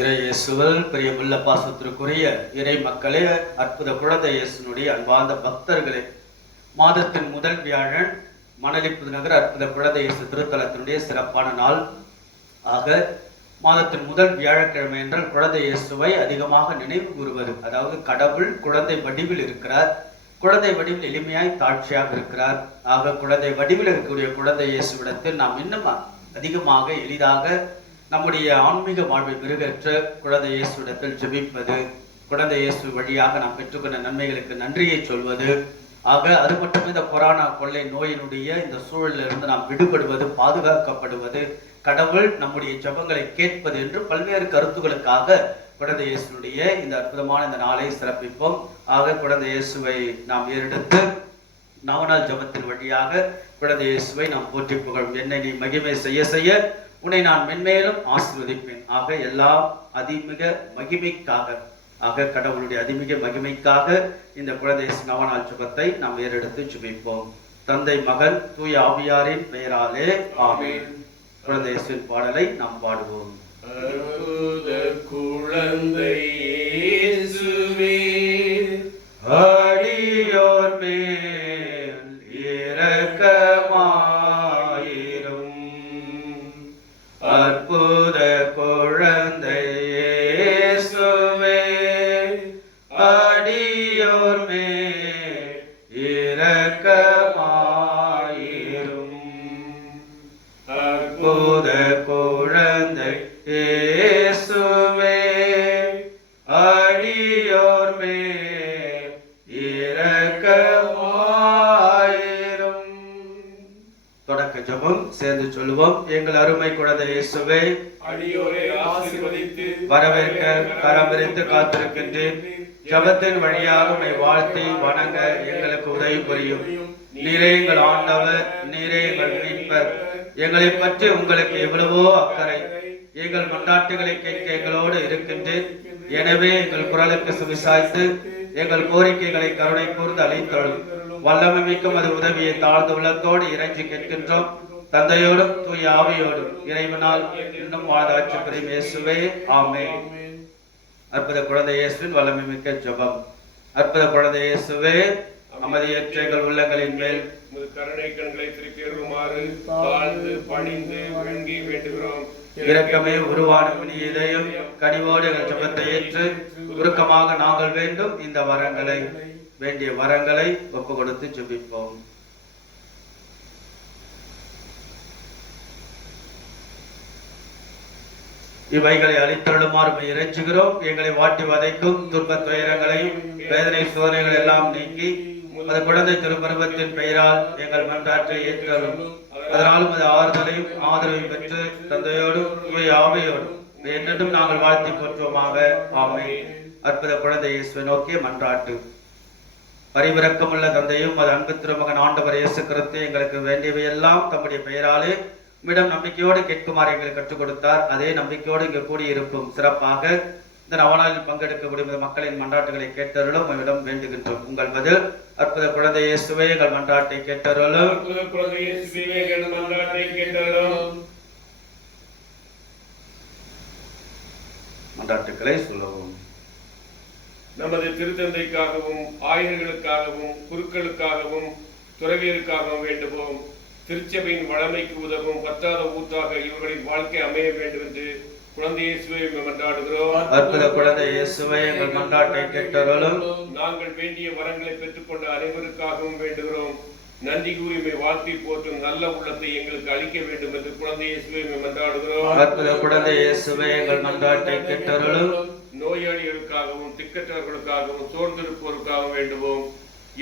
இறை இயேசுவில் பிரியமுள்ள பாசத்திற்குரிய இறை மக்களே, அற்புத குழந்தை இயேசுனுடைய அன்பார்ந்த பக்தர்களே, மாதத்தின் முதல் வியாழன் மணலி புதுநகர் அற்புத குழந்தை இயேசு திருத்தலத்தினுடைய சிறப்பான நாள் ஆக, மாதத்தின் முதல் வியாழக்கிழமை என்றால் குழந்தை இயேசுவை அதிகமாக நினைவு கூறுவது. அதாவது கடவுள் குழந்தை வடிவில் இருக்கிறார், குழந்தை வடிவில் எளிமையாய் தாட்சியாக இருக்கிறார். ஆக குழந்தை வடிவில் இருக்கக்கூடிய குழந்தை இயேசுவிடத்தில் நாம் இன்னும் அதிகமாக எளிதாக நம்முடைய ஆன்மீக வாழ்வை மெருகற்ற குழந்தை இயேசுவிடத்தில் ஜெபிப்பது, குழந்தை இயேசு வழியாக நாம் பெற்றுக்கொண்ட நன்மைகளுக்கு நன்றியை சொல்வது. ஆக அது மட்டும் இந்த கொரோனா கொள்ளை நோயினுடைய இந்த சூழலிலிருந்து நாம் விடுபடுவது, பாதுகாக்கப்படுவது, கடவுள் நம்முடைய ஜெபங்களை கேட்பது என்று பல்வேறு கருத்துக்களுக்காக குழந்தை இயேசுடைய இந்த அற்புதமான இந்த நாளை சிறப்பிப்போம். ஆக குழந்தை இயேசுவை நாம் ஏறெடுத்து நவநாள் ஜெபத்தின் வழியாக குழந்தை இயேசுவை நாம் போற்றி புகழும். என்னை நீ மகிமை செய்ய செய்ய உன்னை நான் மென்மேலும் ஆசீர்வதிப்பேன். ஆக எல்லாம் அதிமிக மகிமைக்காக, ஆக கடவுளுடைய அதிமிக மகிமைக்காக இந்த குழந்தை நவநாள் ஜெபத்தை நாம் ஏறெடுத்து ஜெபிப்போம். தந்தை, மகன், தூய ஆவியாரின் பெயராலே ஆமென். குழந்தை இயேசுவின் பாடலை நாம் பாடுவோம். குழந்தை இயேசுவே, அடியோர் மேல் இரக்கமாயிரும். அற்புத குழந்தை இயேசுவே, அடியோர் மேல் இரக்கமாயிரும். அற்புத குழந்தை இயேசுவே, அடியோர் மேல் இரக்கமாயிரும். தொடக்க ஜெபம் சேர்ந்து சொல்லுவோம். எங்கள் அருமை குழந்தை இயேசுவே, அடியோரை ஆசீர்வதித்து வரவேற்க கரம்பிரித்து காத்திருக்கின்றேன். ஜெபத்தின் வழியாக உம்மை வாழ்த்தி வணங்க எங்களுக்கு உதவி புரியும். நீரே எங்கள் ஆண்டவர், நீரே எங்கள் மீட்பர். எங்களை பற்றி உங்களுக்கு எவ்வளவோ அக்கறை. எங்கள் மன்றாட்டுகளை கேட்க எங்களோடு இருக்கின்றேன். எனவே எங்கள் குரலுக்கு செவிசாய்த்து எங்கள் கோரிக்கைகளை கருணை கூர்ந்து அளித்தருளும். வல்லமை மிக்கும் அது உதவியை தாழ்ந்த உள்ளத்தோடு இறைஞ்சி கேட்கின்றோம். தந்தையோடும் தூய ஆவியோடும் இறைவனால் இன்னும் வாழ்ந்தாட்சி புரியும் இயேசுவே, ஆமென். அற்புத குழந்தை இயேசுவின் வல்லமை மிக்க ஜெபம். அற்புத குழந்தை இயேசுவே, அமைதியற்ற எங்கள் உள்ளங்களின் மேல் கருணை கண்களை திருப்பி அருளுமாறு தாழ்ந்து பணிந்து வணங்கி வேண்டுகிறோம். இரக்கமே உருவான உடைய இதயம் கனிவோடு எங்கள் ஜெபத்தை ஏற்று உருக்கமாக நாங்கள் வேண்டும் இந்த வரங்களை, வேண்டிய வரங்களை ஒப்பு கொடுத்து ஜெபிப்போம். இவைகளை அளித்தருளுமாறு இறைஞ்சுகிறோம். எங்களை வாட்டி வதைக்கும் துன்பத் துயரங்களையும் வேதனை சோதனைகள் எல்லாம் நீக்கி அது குழந்தை திருப்பருவத்தின் பெயரால் எங்கள் மன்றாற்றை ஏற்றரும். அதனாலும் அது ஆறுதலையும் ஆதரவையும் பெற்று தந்தையோடும் தூய ஆவியோடும் என்றும் நாங்கள் வாழ்த்தி போற்றுவோமாக, ஆமென். அற்புத குழந்தை இயேசுவை நோக்கிய மன்றாட்டு. பரிவிரக்கமுள்ள தந்தையும் அது அன்பு திருமகன் ஆண்டவர் இயேசு கிறிஸ்து எங்களுக்கு வேண்டியவையெல்லாம் தம்முடைய பெயராலே உம்மிடம் நம்பிக்கையோடு கேட்குமாறு எங்களுக்கு கற்றுக் கொடுத்தார். அதே நம்பிக்கையோடு இங்கு கூடியிருக்கும் சிறப்பாக இந்த நவநாளில் பங்கெடுக்கக்கூடிய மக்களின் மன்றாட்டுகளை கேட்டருளும் உம்மிடம் வேண்டுகின்றோம். உங்கள் பதில். அற்புத குழந்தை இயேசுவே, எங்கள் மன்றாட்டை கேட்டருளும். மன்றாட்டுக்களை சொல்லவும். நமது திருத்தந்தைக்காகவும் ஆயர்களுக்காகவும் குருக்களுக்காகவும் துறவியருக்காகவும் வேண்டுவோம். திருச்சபையின் வளமைக்கு உதவும் பத்தாத ஊற்றாக இவர்களின் வாழ்க்கை அமைய வேண்டும் என்று குழந்தை இயேசுவை மன்றாடுகிறோம். அற்புத குழந்தை இயேசுவை, எங்கள் மன்றாட்டை கேட்டருளும். நாங்கள் வேண்டிய வரங்களை பெற்றுக்கொண்ட அனைவருக்காகவும் வேண்டுகிறோம். நன்றி கூறிமை வாழ்த்தி போற்றும் நல்ல உள்ளத்தை எங்களுக்கு அளிக்க வேண்டும் என்று குழந்தை இயேசுவை மன்றாடுகிறோம். அற்புத குழந்தை இயேசுவை, எங்கள் மன்றாட்டை கேட்டருளும். நோயாளிகளுக்காகவும் திக்கற்றவர்களுக்காகவும் சோர்ந்திருப்போருக்காகவும் வேண்டுவோம்.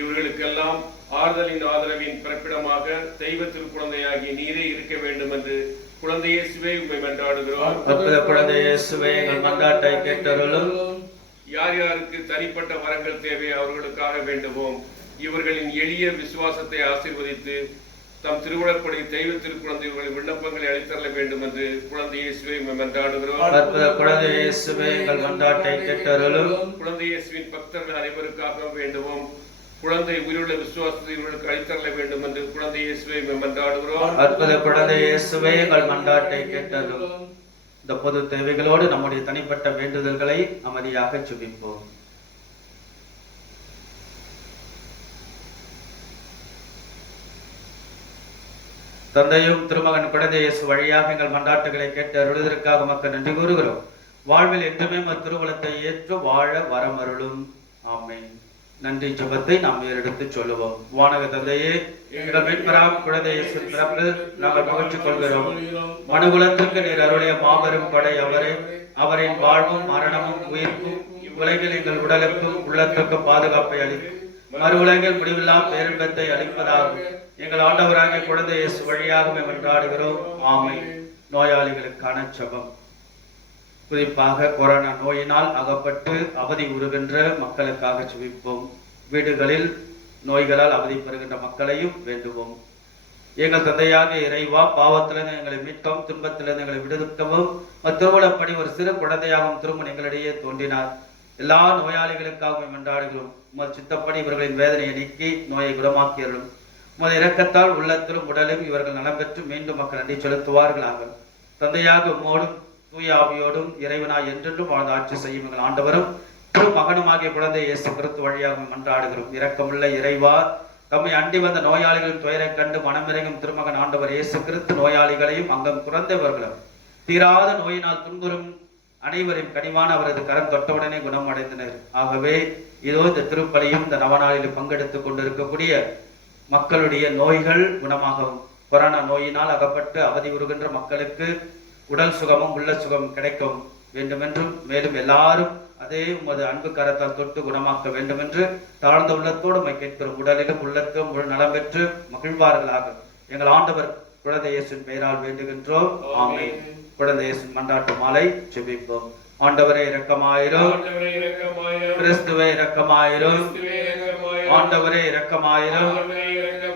இவர்களுக்கெல்லாம் ஆறுதலின் ஆதரவின் பிறப்பிடமாக தெய்வ திருக்குழந்தையாகிய நீரே இருக்க வேண்டும் என்று குழந்தை இயேசுவை உம்மை மன்றாடுகிறோம். அற்புத குழந்தை இயேசுவை, எங்கள் மன்றாட்டை கேட்டருளும். யார் யாருக்கு தனிப்பட்ட வரங்கள் தேவை அவர்களுக்காக வேண்டுவோம். இவர்களின் எளிய விசுவாசத்தை ஆசீர்வதித்து தம் திருவிழப்படி தெய்வ திருக்குழந்தைகளின் விண்ணப்பங்களை அளித்தரல வேண்டும் என்று குழந்தை இயேசுவை மன்றாடுகிறோம். அற்புத குழந்தை இயேசுவை, எங்கள் மன்றாட்டை கேட்டருளும். குழந்தை இயேசுவின் பக்தர்கள் அனைவருக்காக வேண்டுவோம். குழந்தை உயிருள்ள விசுவாசத்தை இவர்களுக்கு அளித்தரல வேண்டும் என்று குழந்தை இயேசுவை மன்றாடுகிறோம். அற்புத குழந்தை இயேசுவை, எங்கள் மன்றாட்டை கேட்டருளும். இந்த பொது தேவைகளோடு நம்முடைய தனிப்பட்ட வேண்டுதல்களை அமைதியாக ஜெபிப்போம். தந்தையும் திருமகன் குழந்தை இயேசு வழியாக எங்கள் மன்றாட்டுகளை கேட்டு அருளுவதற்காக மக்கள் நன்றி கூறுகிறோம். வாழ்வில் என்றுமே திருவுளத்தை ஏற்று வாழ வரமருளும். ஆமென். நன்றி ஜெபத்தை நாம் ஏறெடுத்து சொல்லுவோம். வானக தந்தையே, எங்கள் மீட்பராம் குழந்தை இயேசு பிறப்பில் நாங்கள் மகிழ்ச்சி கொள்கிறோம். மனுகுலத்திற்கு நீர் அருளிய மாபெரும் படை அவரே. அவரின் வாழ்வும் மரணமும் உயிர்ப்பும் உலகில் எங்கள் உடலுக்கும் உள்ளத்திற்கு பாதுகாப்பை அளிக்கும், மறு உலகில் முடிவில்லா பேரின்பத்தை அளிப்பதாகும். எங்கள் ஆண்டவராகிய குழந்தை இயேசு வழியாகவே மன்றாடுகிறோம். ஆமென். நோயாளிகளுக்கான ஜெபம். குறிப்பாக கொரோனா நோயினால் அகப்பட்டு அவதி உறுகின்ற மக்களுக்காக ஜெபிப்போம். வீடுகளில் நோய்களால் அவதி பெறுகின்ற மக்களையும் வேண்டுவோம். எங்கள் தந்தையாக இறைவா, பாவத்திலிருந்து எங்களை மீட்கவும் துன்பத்திலிருந்து எங்களை விடுவிக்கவும் திருவுளப்படி ஒரு சிறு குழந்தையாகவும் திரும்ப எங்களிடையே தோன்றினார். எல்லா நோயாளிகளுக்காகவும் மன்றாடுகிறோம். உமது சித்தப்படி இவர்களின் வேதனையை நீக்கி நோயை குணமாக்கியர்களும் உமது இரக்கத்தால் உள்ளத்திலும் உடலும் இவர்கள் நலம் பெற்று மீண்டும் மக்கள் நன்றி செலுத்துவார்களாக. தந்தையாக உம்மோடும் தூய ஆவியோடும் இறைவனாய் என்றென்றும் வாழ்ந்து ஆட்சி செய்யும் எங்கள் ஆண்டவரும் திரு மகனுமாகிய குழந்தை இயேசு கிறிஸ்து வழியாக மன்றாடுகிறோம். இரக்கமுள்ள இறைவா, தம்மை அண்டி வந்த நோயாளிகளின் துயரை கண்டு மனமிறங்கும் திருமகன் ஆண்டவர் இயேசு கிறிஸ்து நோயாளிகளையும் அங்கம் குறைந்தவர்களும் தீராத நோயினால் துன்புறும் அனைவரையும் கனிவான அவரது கரம் தொட்டவுடனே குணமடைந்தனர். ஆகவே இதோ இந்த திருப்பலியும் இந்த நவநாளில் பங்கெடுத்துக் கொண்டிருக்கக்கூடிய மக்களுடைய நோய்கள் குணமாகவும் கொரோனா நோயினால் அகப்பட்டு அவதி உறுகின்ற மக்களுக்கு உடல் சுகமும் உள்ள சுகமும் கிடைக்கும் வேண்டுமென்றும் மேலும் எல்லாரும் அதே உமது அன்பு கரத்தால் தொட்டு குணமாக்க வேண்டும் என்று தாழ்ந்த உள்ளத்தோடு உம்மை கேட்கிறோம். உடலிலும் உள்ளத்தும் நலம் பெற்று மகிழ்வார்களாக. எங்கள் ஆண்டவர் குழந்தை இயேசுவின் பெயரால் வேண்டுகின்றோம். ஆமென். குழந்தை இயேசுவின் மன்றாட்டு மாலை ஜெபிப்போம். ஆண்டவரே இரக்கமாயிரும். கிறிஸ்துவே இரக்கமாயிரும். ஆண்டவரே இரக்கமாயிரும்.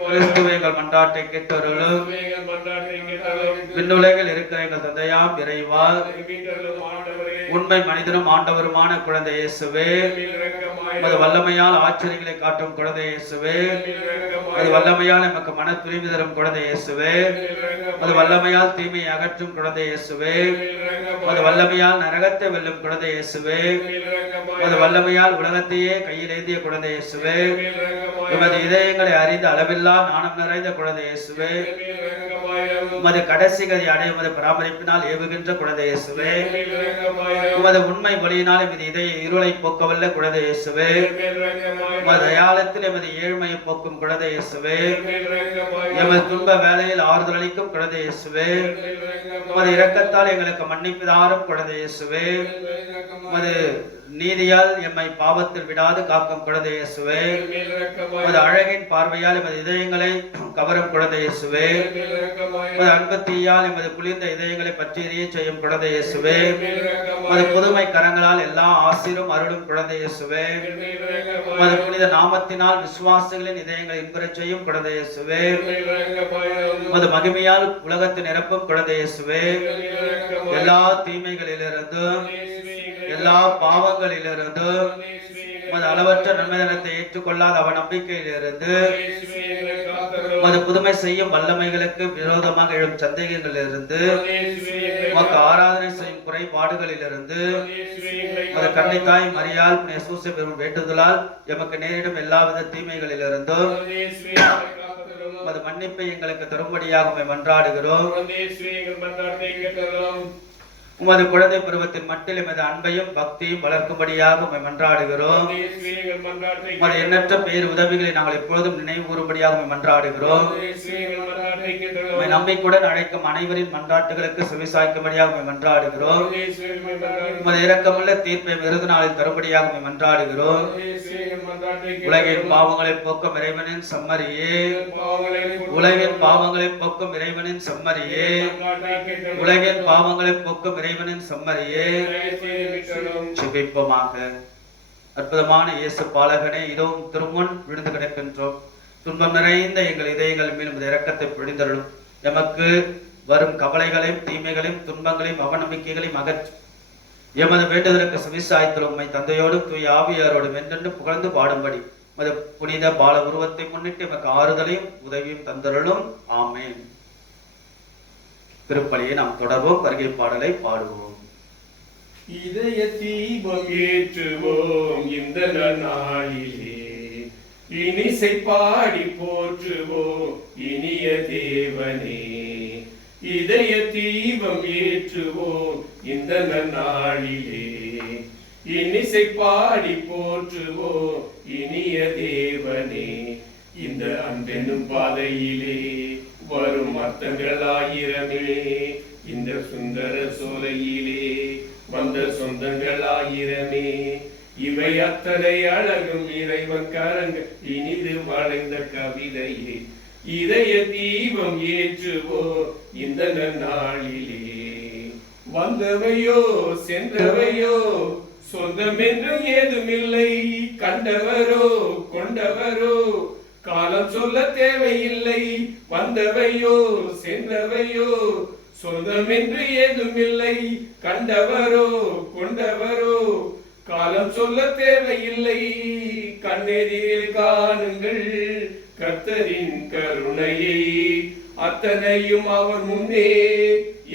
கிறிஸ்துவே எங்கள் மன்றாட்டை கேட்டருளும். விண்ணுலகில் இருக்கிற எங்கள் தந்தையாம் இறைவா, உண்மை மனிதனும் ஆண்டவருமான குழந்தை இயேசுவே, உமது வல்லமையால் ஆச்சரியங்களை காட்டும் குழந்தை இயேசுவே, உமது வல்லமையால் எமக்கு மன துணிவு தரும் குழந்தை இயேசுவே, உமது வல்லமையால் தீமையை அகற்றும் குழந்தை இயேசுவே, உமது வல்லமையால் நரகத்தை வெல்லும் குழந்தை இயேசுவே, உமது வல்லமையால் உலகத்தையே கையில் ஏந்திய குழந்தை இயேசுவே, உமது இதயங்களை அறிந்த அளவில்லா நாணம் நிறைந்த குழந்தை இயேசுவே, உமது கடைசி கதி அடைய உமது பராமரிப்பினால் ஏவுகின்ற குழந்தை இயேசுவே, உமது உண்மை ஒளியினால் எமது இதய இருளை போக்கவல்ல குழந்தை இயேசுவே, உமது தயாளத்தில் எமது ஏழ்மையை போக்கும் குழந்தை இயேசுவே, எமது துன்ப வேலையில் ஆறுதல் அளிக்கும் குழந்தை இயேசுவே, உமது இரக்கத்தால் எங்களுக்கு மன்னிப்பு தாரும் குழந்தை இயேசுவே, உமது நீதியால் எம்மை பாவத்தில் விடாது காக்கும் குழந்தை இயேசுவே, உமது அழகின் பார்வையால் எமது இதயங்களை கவரும் குழந்தை இயேசுவே, உமது அன்பு தீயால் எமது குளிர்ந்த இதயங்களை பற்றி எரிய செய்யும் குழந்தை இயேசுவே, உமது புதுமை கரங்களால் எல்லா ஆசீரும் அருளும் குழந்தை இயேசுவே, உமது புனித நாமத்தினால் விசுவாசிகளின் இதயங்களை இன்புறச் செய்யும் குழந்தை இயேசுவே, உமது மகிமையால் உலகத்தை நிரப்பும் குழந்தை இயேசுவே, எல்லா தீமைகளிலிருந்தும் எல்லா பாவங்களிலிருந்தும் உமது அளவற்ற நன்மைதனத்தை ஏற்றுக்கொள்ளாத அவ நம்பிக்கையிலிருந்து உமது புதுமை செய்யும் வல்லமைகளுக்கு விரோதமாக எழும் சந்தேகங்களிலிருந்து உமக்கு ஆராதனை செய்யும் குறைபாடுகளிலிருந்து உமது கன்னித்தாய் மரியாள் சூசை பெறும் வேண்டுதலால் எமக்கு நேரிடும் எல்லாவித தீமைகளிலிருந்தும் உமது மன்னிப்பை எங்களுக்கு தரும்படியாக மன்றாடுகிறோம். உமது குழந்தை பருவத்தின் மட்டில் எமது அன்பையும் பக்தியும் வளர்க்கும்படியாக மன்றாடுகிறோம். உமது எண்ணற்ற பேர் உதவிகளை நாங்கள் எப்பொழுதும் நினைவு கூறும்படியாக மன்றாடுகிறோம். நம்பிக்கையுடன் அழைக்கும் அனைவரின் மன்றாட்டுகளுக்கு செவிசாய்க்கும்படியாக மன்றாடுகிறோம். உமது இரக்கமுள்ள தீர்ப்பை இறுதி நாளில் தரும்படியாக மன்றாடுகிறோம். உலகின் பாவங்களை போக்கும் இறைவனின் செம்மறியே, உலகின் பாவங்களை போக்கும் இறைவனின் செம்மறியே, உலகின் பாவங்களை போக்கும் இறைவனின் செம்மறியே, ஜெபிப்போமாக. அற்புதமான இயேசு பாலகனே, இதோ திருமுன் விழுந்து கிடக்கின்றோம். துன்பம் நிறைந்த எங்கள் இதயங்கள் மேலும் இரக்கத்தை பொழிந்தருளும். எமக்கு வரும் கவலைகளையும் தீமைகளையும் துன்பங்களையும் அவநம்பிக்கைகளையும் அகற்று எமது வேண்டுதலுக்கு செவிசாய்த்தலும் உம்மை தந்தையோடும் தூய ஆவியாரோடும் என்றென்று புகழ்ந்து பாடும்படி மது புனித பால உருவத்தை முன்னிட்டு எமக்கு ஆறுதலையும் உதவியும் தந்தருளும். ஆமென். திருப்பலியை நாம் தொடர்வோம். வருகை பாடலை பாடுவோம். இதய தீபம் ஏற்றுவோம் இந்த நாளிலே, இனிசை பாடி போற்றுவோம் இனிய தேவனே. இதய தீபம் ஏற்றுவோம் இந்த நாளிலே, இனிசை பாடி போற்றுவோம் இனிய தேவனே. இந்த அன்பெனும் பாதையிலே வரும் அர்த்தங்கள் ஆயிரமே, இந்த சுந்தர சோலையிலே வந்த சொந்தங்கள் ஆயிரமே. இவை அத்தனை அழகும் இறைவன் கரங்கள் இனிது வளைந்த கவிதையே. இதய தீபம் ஏற்றுவோம் இந்த நாளிலே. வந்தவையோ சென்றவையோ சொந்தம் என்று ஏதுமில்லை, கண்டவரோ கொண்டவரோ காலம் சொல்ல தேவையில்லை. வந்தவையோ சென்றவையோ சொந்தம் என்று ஏதுமில்லை, கண்டவரோ கொண்டவரோ காலம் சொல்ல தேவையில்லை. கண்ணெதிரில் காணுங்கள் கர்த்தரின் கருணையை, அத்தனையும் அவர் முன்னே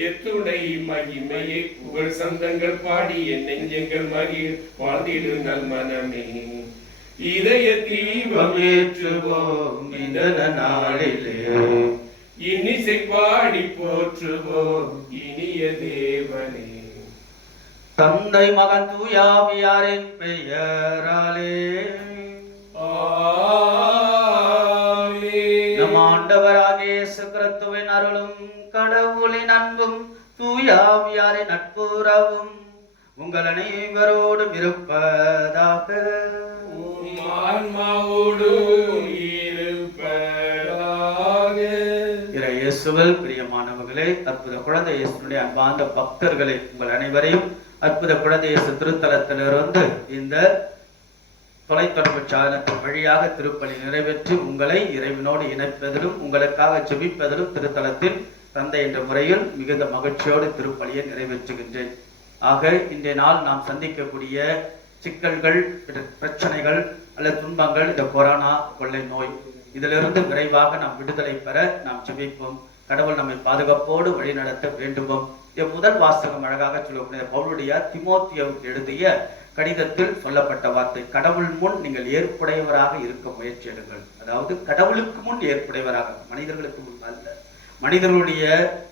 எத்துணை மகிமையை. புகழ் சந்தங்கள் பாடி என் நெஞ்சங்கள் மகிழ் வாழ்ந்திடு நல் மனமே. இதய தீபம் ஏற்றுவோம் இந்த நாளிலே, இன்னிசை பாடி போற்றுவோம் இனிய தேவனே. தந்தை மகன் தூயாவியாரின் பெயராலே நம் ஆண்டவராகிய இயேசு கிறிஸ்துவின் அருளும் கடவுளின் அன்பும் தூயாவியாரின் நட்புறவும் உங்கள் அனைவரோடும் இருப்பதாக. இயேசுவில் பிரியமானவர்களே, அற்புத குழந்தை இயேசுனுடைய அன்பார்ந்த பக்தர்களே, உங்கள் அனைவரையும் அற்புத குழந்தை இயேசு திருத்தலத்திலிருந்து இந்த தொலைத்தொடர்பு சாதனத்தின் வழியாக திருப்பலி நிறைவேற்றி உங்களை இறைவனோடு இணைப்பதிலும் உங்களுக்காக ஜெபிப்பதிலும் திருத்தலத்தில் தந்தை என்ற முறையில் மிகுந்த மகிழ்ச்சியோடு திருப்பலியை நிறைவேற்றுகின்றேன். ஆக இன்றைய நாள் நாம் சந்திக்கக்கூடிய சிக்கல்கள், பிரச்சனைகள் அல்லது துன்பங்கள், இந்த கொரோனா கொள்ளை நோய், இதிலிருந்து விரைவாக நாம் விடுதலை பெற நாம் ஜெபிப்போம். கடவுள் நம்மை பாதுகாப்போடு வழி நடத்த வேண்டுவோம். முதல் வாசகம் அழகாக சொல்லக்கூடிய பவுலுடைய தீமோத்தேயுவுக்கு எழுதிய கடிதத்தில் சொல்லப்பட்ட வார்த்தை, கடவுள் முன் நீங்கள் ஏற்புடையவராக இருக்க முயற்சி எடுங்கள். அதாவது கடவுளுக்கு முன் ஏற்புடையவராக, மனிதர்களுக்கு முன் அல்ல. மனிதர்களுடைய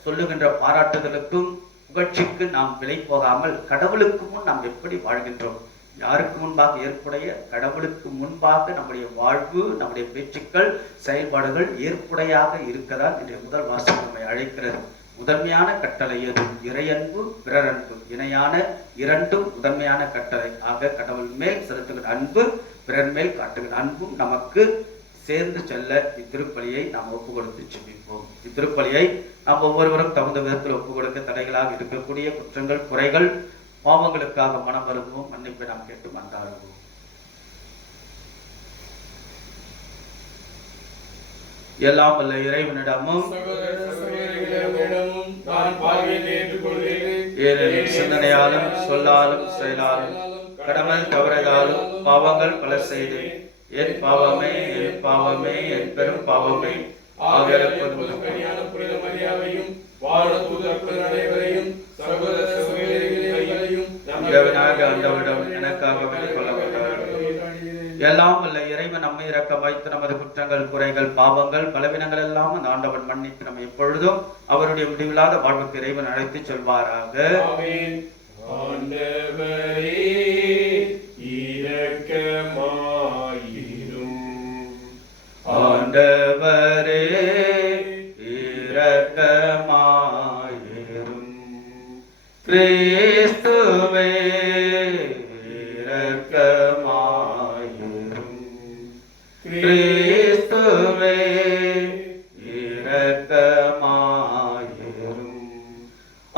சொல்லுகின்ற பாராட்டுதலுக்கும் புகழ்ச்சிக்கு நாம் விலை போகாமல் கடவுளுக்கு முன் நாம் எப்படி வாழ்கின்றோம், யாருக்கு முன்பாக ஏற்புடைய, கடவுளுக்கு முன்பாக நம்முடைய வாழ்வு, நம்முடைய பேச்சுக்கள், செயல்பாடுகள் ஏற்புடையாக இருக்கதான் இன்றைய முதல் வாசகம் நம்மை அழைக்கிறது. முதன்மையான கட்டளை எது? இறையன்பு, பிறரன்பு, இணையான இரண்டும் முதன்மையான கட்டளை. ஆக கடவுள் மேல் செலுத்துகிற அன்பு, பிறர் மேல் காட்டுகிற அன்பும் நமக்கு சேர்ந்து செல்ல இத்திருப்பலியை நாம் ஒப்பு கொடுத்து செபிப்போம். இத்திருப்பலியை நாம் ஒவ்வொருவரும் தகுந்த விதத்தில் ஒப்பு கொடுக்க தடைகளாக இருக்கக்கூடிய குற்றங்கள், குறைகள், பாவங்களுக்காக மனம் வருவோம், மன்னிப்பை நாம் கேட்டு மன்றாடுவோம். எல்லாம் வல்ல இறைவனிடமும் ஏனெனில் சிந்தனையாலும் சொல்லாலும் செயலாலும் கடமல் தவறதாலும் பாவங்கள் பல செய்து என் பாவமே என் பாவமே என் பெரும் பாவமே எனக்காக எல்லாம் வல்ல இறைவன் நம்மை இறக்க வைத்து நமது குற்றங்கள், குறைகள், பாவங்கள், பலவீனங்கள் எல்லாம் அந்த ஆண்டவன் மன்னித்து நம்ம எப்பொழுதும் அவருடைய முடிவில்லாத வாழ்வுக்கு இறைவன் அழைத்து செல்வாராக. ஆண்டவரே இரக்கமாயிரும், ஆண்டவரே இரக்கமாயிரும், கிறிஸ்துவே இரக்கமாயிரும், கிறிஸ்துவே இரக்கமாயிரும்,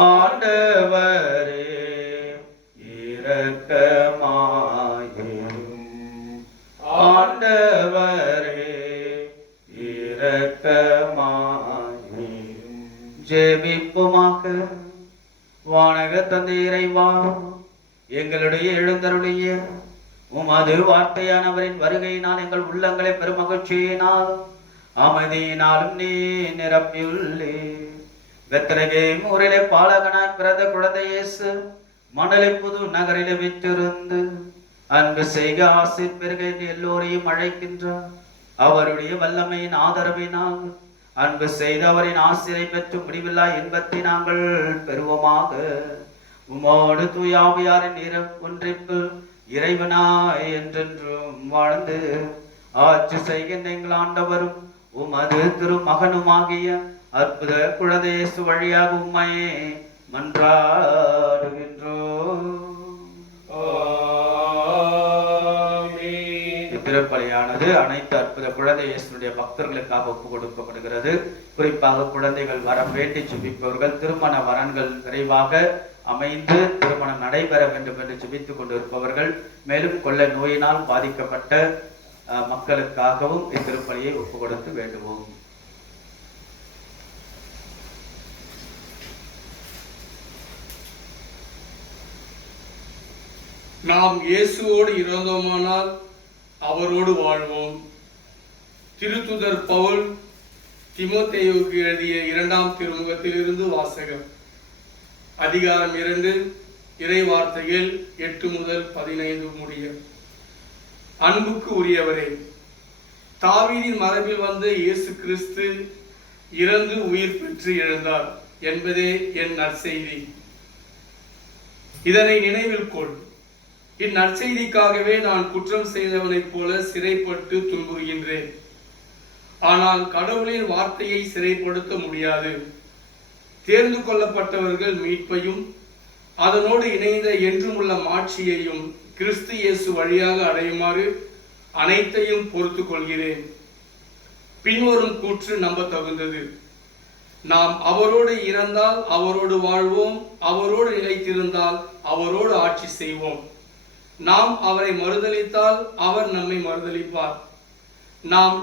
ஆண்டவரே இரக்கமாயிரும், ஆண்டவரே இரக்கமாயிரும். ஜெபிப்போமாக. வானக தந்தை இறைவா, எங்களுடைய எழுந்தருளிய உமது வார்த்தையானவரின் வருகையினால் எங்கள் உள்ளங்களை பெரும் மகிழ்ச்சியினால் அமைதியினாலும் நீ நிரப்பியுள்ளே. பெத்லகேம் ஊரிலே பாலகனாய் பிறந்த குழந்தை இயேசு மணலை புது நகரிலே விற்றிருந்து அன்பு செய்க ஆசை பெருக என்று எல்லோரையும் அழைக்கின்றார். அவருடைய வல்லமையின் ஆதரவினால் அன்பு செய்து அவரின் ஆசிரை பெற்று முடிவில்லா இன்பத்தை நாங்கள் பெறுவோமாக. உமோடு தூயாவியாரின் ஒன்றிப்பு இறைவனாய் என்றென்றும் வாழ்ந்து ஆட்சி செய்கின்ற எங்கள் ஆண்டவரும் உமது திருமகனுமாகிய அற்புத குழந்தை இயேசு வழியாக உம்மையே மன்றாடுகின்றோம். திருப்பலியானது அனைத்து அற்புத குழந்தை இயேசுடைய பக்தர்களுக்காக ஒப்பு கொடுக்கப்படுகிறது. குறிப்பாக குழந்தைகள் வரம் வேண்டி ஜெபிப்பவர்கள், திருமண வரன்கள் விரைவாக அமைந்து திருமணம் நடைபெற வேண்டும் என்று ஜெபித்துக் கொண்டிருப்பவர்கள், மேலும் கொள்ள நோயினால் பாதிக்கப்பட்ட மக்களுக்காகவும் இத்திருப்பலியை ஒப்பு கொடுத்து வேண்டுவோம். நாம் இயேசுவோடு இறந்தோமானால் அவரோடு வாழ்வோம். திருத்துதர் பவுல் தீமோத்தேயுவுக்கு எழுதிய 2ஆம் திருமுகத்திலிருந்து வாசகம். அதிகாரம் 2, இறை வார்த்தைகள் 8 முதல் 15 முடிய. அன்புக்கு உரியவரே, தாவீதின் மரபில் வந்த இயேசு கிறிஸ்து இறந்து உயிர் பெற்று எழுந்தார் என்பதே என் நற்செய்தி. இதனை நினைவில் கொள். இந்நற்செய்திக்காகவே நான் குற்றம் செய்தவனைப் போல சிறைப்பட்டு துன்புறுகின்றேன். ஆனால் கடவுளின் வார்த்தையை சிறைப்படுத்த முடியாது. தேர்ந்து கொள்ளப்பட்டவர்கள் மீட்பையும் அதனோடு இணைந்த என்றுமுள்ள மாட்சியையும் கிறிஸ்து இயேசு வழியாக அடையுமாறு அனைத்தையும் பொறுத்து கொள்கிறேன். பின்வரும் கூற்று நம்ப தகுந்தது. நாம் அவரோடு இறந்தால் அவரோடு வாழ்வோம், அவரோடு நிலைத்திருந்தால் அவரோடு ஆட்சி செய்வோம். நாம் அவரை மறுதலித்தால் அவர் நம்மை மறுதலிப்பார். நாம்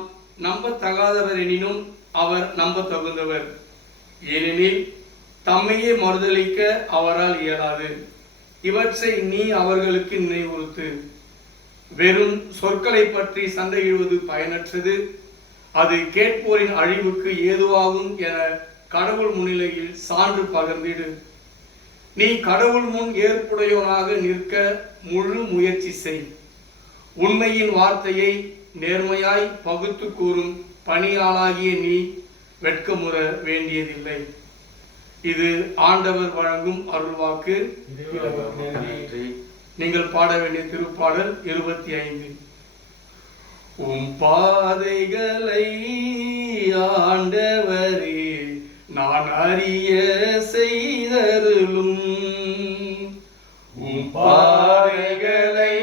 நம்பத்தகாதவர் எனினும் அவர் நம்ப தகுந்தவர். ஏனெனில் தம்மையே மறுதலிக்க அவரால் இயலாது. இவற்றை நீ அவர்களுக்கு நினைவுறுத்து. வெறும் சொற்களை பற்றி சண்டையிடுவது பயனற்றது. அது கேட்போரின் அழிவுக்கு ஏதுவாகும் என கடவுள் முன்னிலையில் சான்று பகிர்ந்திடு. நீ கடவுள் முன் ஏற்புடையவனாக நிற்க முழு முயற்சி செய். உண்மையின் வார்த்தையை நேர்மையாய் பகுத்து கூறும் பணியாளாகிய நீ வெட்கமுற வேண்டியதில்லை. இது ஆண்டவர் வழங்கும் அருள்வாக்கு. நீங்கள் பாட வேண்டிய திருப்பாடல் 25. உம் பாதைகளை ஆண்டவரே நான் அறிய செய்தருளும். உம் பாதைகளை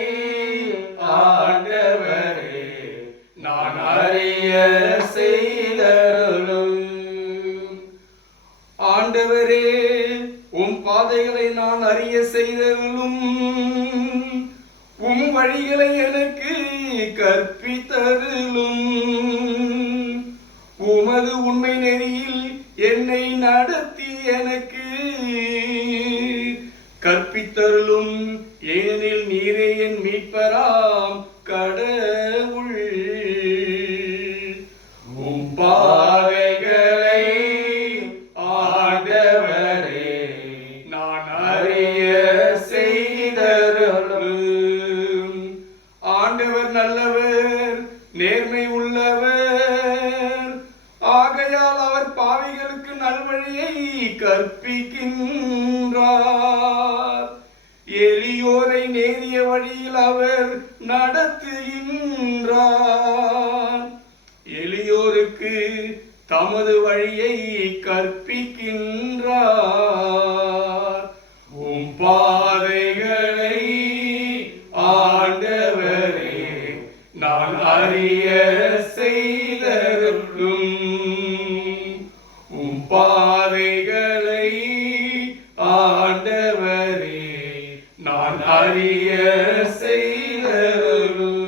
ஆண்டவரே நான் அறிய செய்தருளும். ஆண்டவரே உம் பாதைகளை நான் அறிய செய்தருளும். உம் வழிகளை எனக்கு கற்பித்தருளும். உமது உண்மை நெறியில் என்னை நடத்தி எனக்கு கற்பித்தருளும். ஏனெனில் நீரே என் மீட்பராம் கடவுள். உம் பாதைகளை ஆண்டவரே நான் அறிய செய்தருளும். ஆண்டவர் நல்லவர், நேர்மை உள்ளவர். ஆகையால் அவர் பாவிகளுக்கு நல்வழியை கற்பிக்கின்றார். எளியோரை நேரிய வழியில் அவர் நடத்துகின்றார். எளியோருக்கு தமது வழியை கற்பிக்கின்றார். உம் பாதைகளை ஆண்டவரே நான் அறிய செய்தருளும். உம் பாதைகளை ஆண்டவரே நான் அறிய செய்தருளும்.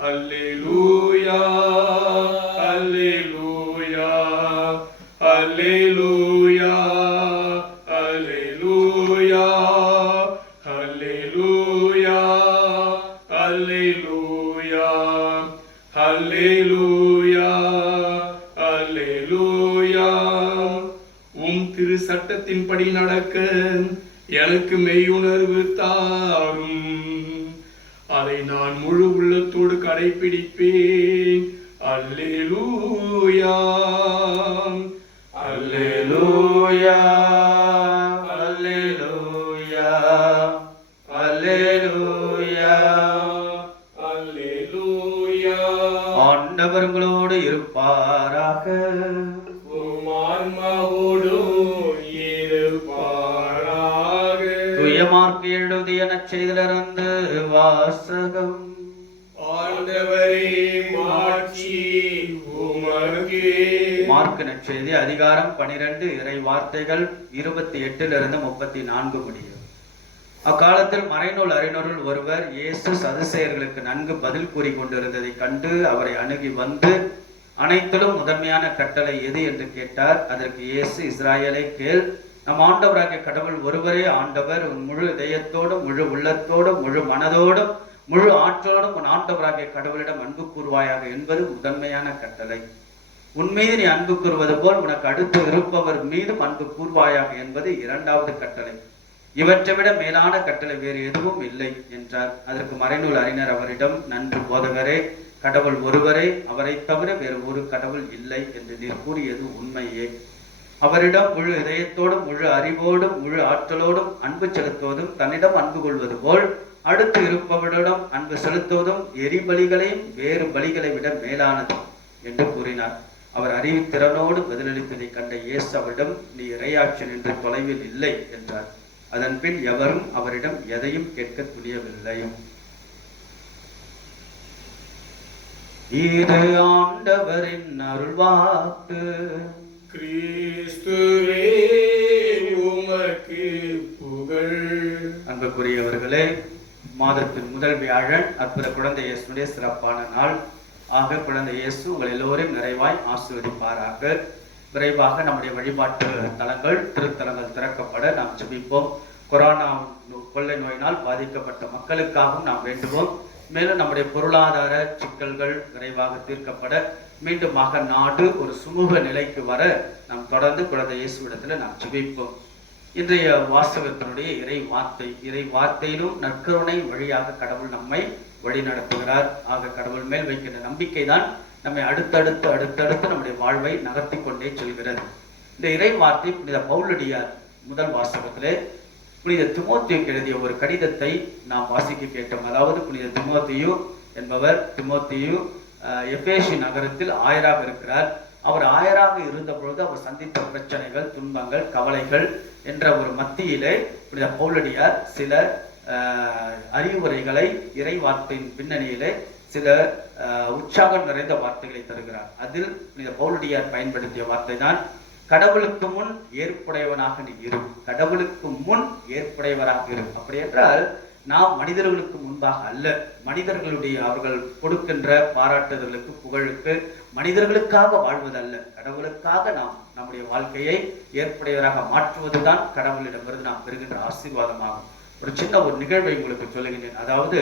அல்லேலூயா, அல்லேலூயா, அல்லேலூயா, அல்லேலூயா, அல்லேலூயா, அல்லேலூயா, அல்லேலூயா, அல்லேலூயா, சட்டத்தின்படி நடக்க எனக்கு மெய்யுணர்வு தாரும். அதை நான் முழு உள்ளத்தோடு கடைபிடிப்பேன். அல்லேலூயா அல்லேலூயா அல்லேலூயா அல்லேலூயா அல்லேலூயா. ஆண்டவர் உங்களோடு இருப்பாராக. உம் ஆன்மாவோடும் இருப்பாராக. தூய மார்க்கு எழுதிய நற்செய்தியிலிருந்து வாசகம். ஆண்டவரே மாட்சி உமக்கே. மார்க்கு நற்செய்தி அதிகாரம் 12 இறை வார்த்தைகள் 28 34 முடியும். அக்காலத்தில் மறைநூல் அறிஞருள் ஒருவர் இயேசு சதுசேயர்களுக்கு நன்கு பதில் கூறி கொண்டிருந்ததை கண்டு அவரை அணுகி வந்து, அனைத்திலும் முதன்மையான கட்டளை எது என்று கேட்டார். அதற்கு இயேசு, இஸ்ராயேலை கேள், நம் ஆண்டவராகிய கடவுள் ஒருவரே ஆண்டவர். உன் முழு இதயத்தோடும் முழு உள்ளத்தோடும் முழு மனதோடும் முழு ஆற்றலோடும் உன் ஆண்டவராகிய கடவுளிடம் அன்பு கூறுவாயாக என்பது முதன்மையான கட்டளை. உன் மீது நீ அன்பு கூறுவது போல் உனக்கு அடுத்து இருப்பவர் மீதும் அன்பு கூறுவாயாக என்பது இரண்டாவது கட்டளை. இவற்றை விட மேலான கட்டளை வேறு எதுவும் இல்லை என்றார். அதற்கு மறைநூல் அறிஞர் அவரிடம், நன்று போதகரே, கடவுள் ஒருவரே, அவரை தவிர வேறு ஒரு கடவுள் இல்லை என்று நீர் கூறியது உண்மையே. அவரிடம் முழு இதயத்தோடும் முழு அறிவோடும் முழு ஆற்றலோடும் அன்பு செலுத்துவதும் தன்னிடம் அன்பு கொள்வது போல் அடுத்து இருப்பவரிடம் அன்பு செலுத்துவதும் எரிபலிகளையும் வேறு பலிகளை விட மேலானது என்று கூறினார். அவர் அறிவுத்திறனோடு பதிலளித்ததை கண்ட இயேசு அவரிடம், நீ இறையாட்சி நின்று தொலைவில் இல்லை என்றார். அதன் பின் எவரும் அவரிடம் எதையும் கேட்க துணியவில்லை. இது ஆண்டவரின் அருள்வாக்கு. கிறிஸ்துவே உமக்கு புகழ். அன்புக்குரியவர்களே, மாதத்தின் முதல் வியாழன் அற்புத குழந்தை இயேசுடைய சிறப்பான நாள். ஆக குழந்தை இயேசு உங்கள் எல்லோரையும் நிறைவாய் ஆசீர்வதிப்பாராக. விரைவாக நம்முடைய வழிபாட்டு தலங்கள் திருத்தலங்கள் திறக்கப்பட நாம் ஜெபிப்போம். கொரோனா கொள்ளை நோயினால் பாதிக்கப்பட்ட மக்களுக்காகவும் நாம் வேண்டுவோம். மேலும் நம்முடைய பொருளாதார சிக்கல்கள் விரைவாக தீர்க்கப்பட மீண்டுமாக நாடு ஒரு சுமூக நிலைக்கு வர நாம் தொடர்ந்து குழந்தை இயேசுவிடத்தில் நாம் ஜெபிப்போம். இன்றைய வாசகத்தினுடைய இறை வார்த்தையிலும் நற்கருணை வழியாக கடவுள் நம்மை வழி நடத்துகிறார். ஆக கடவுள் மேல் வைக்கின்ற நம்பிக்கை தான் நம்மை அடுத்தடுத்து நம்முடைய வாழ்வை நகர்த்தி கொண்டே செல்கிறது. இந்த இறை வார்த்தை புனித பவுலடியார் முதல் வாசகத்திலே புனித திமோத்தேயுக்கு எழுதிய ஒரு கடிதத்தை நாம் வாசிக்க கேட்டோம். அதாவது புனித திமோத்தேயு என்பவர் எபேசு நகரத்தில் ஆயராக இருக்கிறார். அவர் ஆயராக இருந்த பொழுது அவர் சந்தித்த பிரச்சனைகள், துன்பங்கள், கவலைகள் என்ற ஒரு மத்தியிலே புனித பவுலடியார் சில அறிவுரைகளை இறை வார்த்தையின் பின்னணியிலே சில உற்சாகம் நிறைந்த வார்த்தைகளை தருகிறார். அதில் புனித பவுலடியார் பயன்படுத்திய வார்த்தை தான், கடவுளுக்கு முன் ஏற்புடையவனாக நீ இரு. கடவுளுக்கு முன் ஏற்புடையவராக இரு. அப்படி என்றால் நாம் மனிதர்களுக்கு முன்பாக அல்ல, மனிதர்களுடைய அவர்கள் கொடுக்கின்ற பாராட்டுதலுக்கு புகழுக்கு மனிதர்களுக்காக வாழ்வதல்ல, கடவுளுக்காக நாம் நம்முடைய வாழ்க்கையை ஏற்புடையவராக மாற்றுவதுதான் கடவுளிடமிருந்து நாம் பெறுகின்ற ஆசீர்வாதமாகும். ஒரு சின்ன நிகழ்வை உங்களுக்கு சொல்லுகின்றேன். அதாவது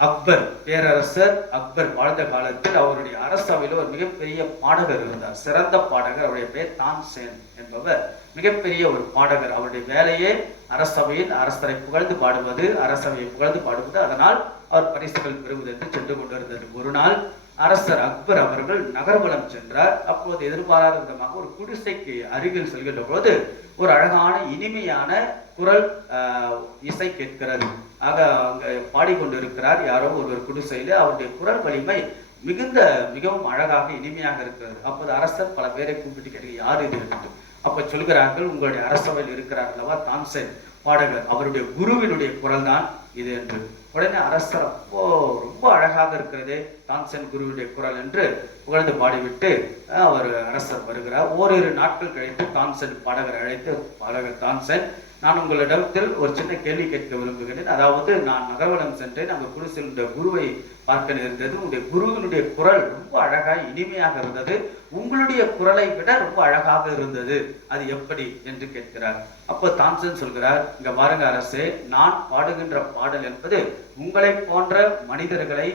அக்பர் பேரரசர் அக்பர் வாழ்ந்த காலத்தில் அவருடைய அரசவையில் ஒரு மிகப்பெரிய பாடகர் இருந்தார், சிறந்த பாடகர். அவருடைய பெயர் தான்சேன் என்பவர் மிகப்பெரிய ஒரு பாடகர். அவருடைய வேலையே அரசவையில் அரசரை புகழ்ந்து பாடுவது, அரசவையை புகழ்ந்து பாடுவது. அதனால் அவர் பரிசுகள் பெறுவது என்று சென்று கொண்டிருந்தது. ஒரு நாள் அரசர் அக்பர் அவர்கள் நகர்வலம் சென்றார். அப்போது எதிர்பாராத விதமாக ஒரு குடிசைக்கு அருகில் செல்கின்ற போது ஒரு அழகான இனிமையான குரல் இசை கேட்கிறது. ஆக அங்க பாடிக்கொண்டு இருக்கிறார் யாரோ ஒருவர் குடிசையில. அவருடைய குரல் வலிமை மிகவும் அழகாக இனிமையாக இருக்கிறது. அப்போது அரசர் பல பேரை கூப்பிட்டு கேட்க, யார் இது என்று. அப்ப சொல்கிறார்கள், உங்களுடைய அரசவையில் இருக்கிறார் அல்லவா தான்சேன் பாடகர், அவருடைய குருவினுடைய குரல் தான் இது என்று. உடனே அரசர், அப்போ ரொம்ப அழகாக இருக்கிறதே தான்சேன் குருவுடைய குரல் என்று புகழ்ந்து பாடிவிட்டு அவர் அரசர் வருகிறார். ஓரிரு நாட்கள் கழித்து தான்சேன் பாடகர் அழைத்து, பாடகர் தான்சேன், நான் உங்களிடத்தில் ஒரு சின்ன கேள்வி கேட்க விரும்புகிறேன். அதாவது நான் நகர்வலம் சென்றேன், அங்கு குருசினுடைய குருவை பார்க்க நேர்ந்தது. உங்களுடைய குருவினுடைய குரல் ரொம்ப அழகாக இனிமையாக இருந்தது, உங்களுடைய குரலை விட ரொம்ப அழகாக இருந்தது, அது எப்படி என்று கேட்கிறார். அப்போ தான்சேன் சொல்கிறார், இங்க பாருங்க அரசே, நான் பாடுகின்ற பாடல் என்பது உங்களை போன்ற மனிதர்களை